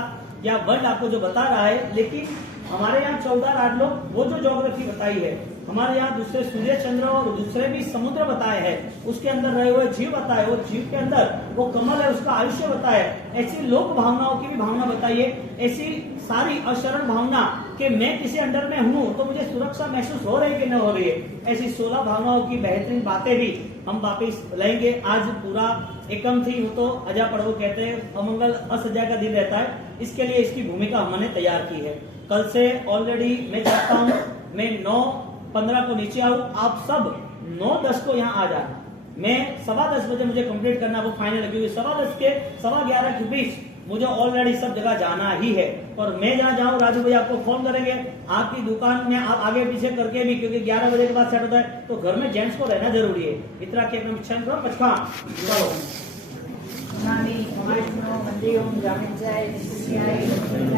या वर्ल्ड आपको जो बता रहा है। लेकिन हमारे यहाँ 14 राज लोग वो जो ज्योग्राफी बताई है, हमारे यहाँ दूसरे सूर्य चंद्र और दूसरे भी समुद्र बताए हैं, उसके अंदर रहे हुए जीव बताए, वो जीव के अंदर वो कमल है उसका आयुष्य बताए। ऐसी लोक भावनाओं की भी भावना बताइए, ऐसी सारी अशरण भावना कि मैं किसी अंडर में हूँ तो मुझे सुरक्षा महसूस हो रही है कि न हो रही है, ऐसी 16 भावनाओं की बेहतरीन बातें भी हम वापिस लेंगे। आज पूरा एकम थी, वो तो अजा पढ़ो कहते हैं, अमंगल असजा का दिन रहता है, इसके लिए इसकी भूमिका हमने तैयार की है। कल से ऑलरेडी मैं चाहता हूँ मैं 9:15 को नीचे आऊँ, आप सब 9:10 को यहाँ आ जाना। मैं 10:15 बजे मुझे कंप्लीट करना, वो फाइनल है, क्योंकि 10:15 के 11:15 के बीच मुझे ऑलरेडी सब जगह जाना ही है। और मैं जहाँ जाऊँ राजू भैया आपको फोन करेंगे, आपकी दुकान में आप आगे पीछे करके भी, क्योंकि 11 बजे के बाद सेट होता है, तो घर में जेंट्स को रहना जरूरी है। इतना के एकदम इच्छा करो पचका चलो।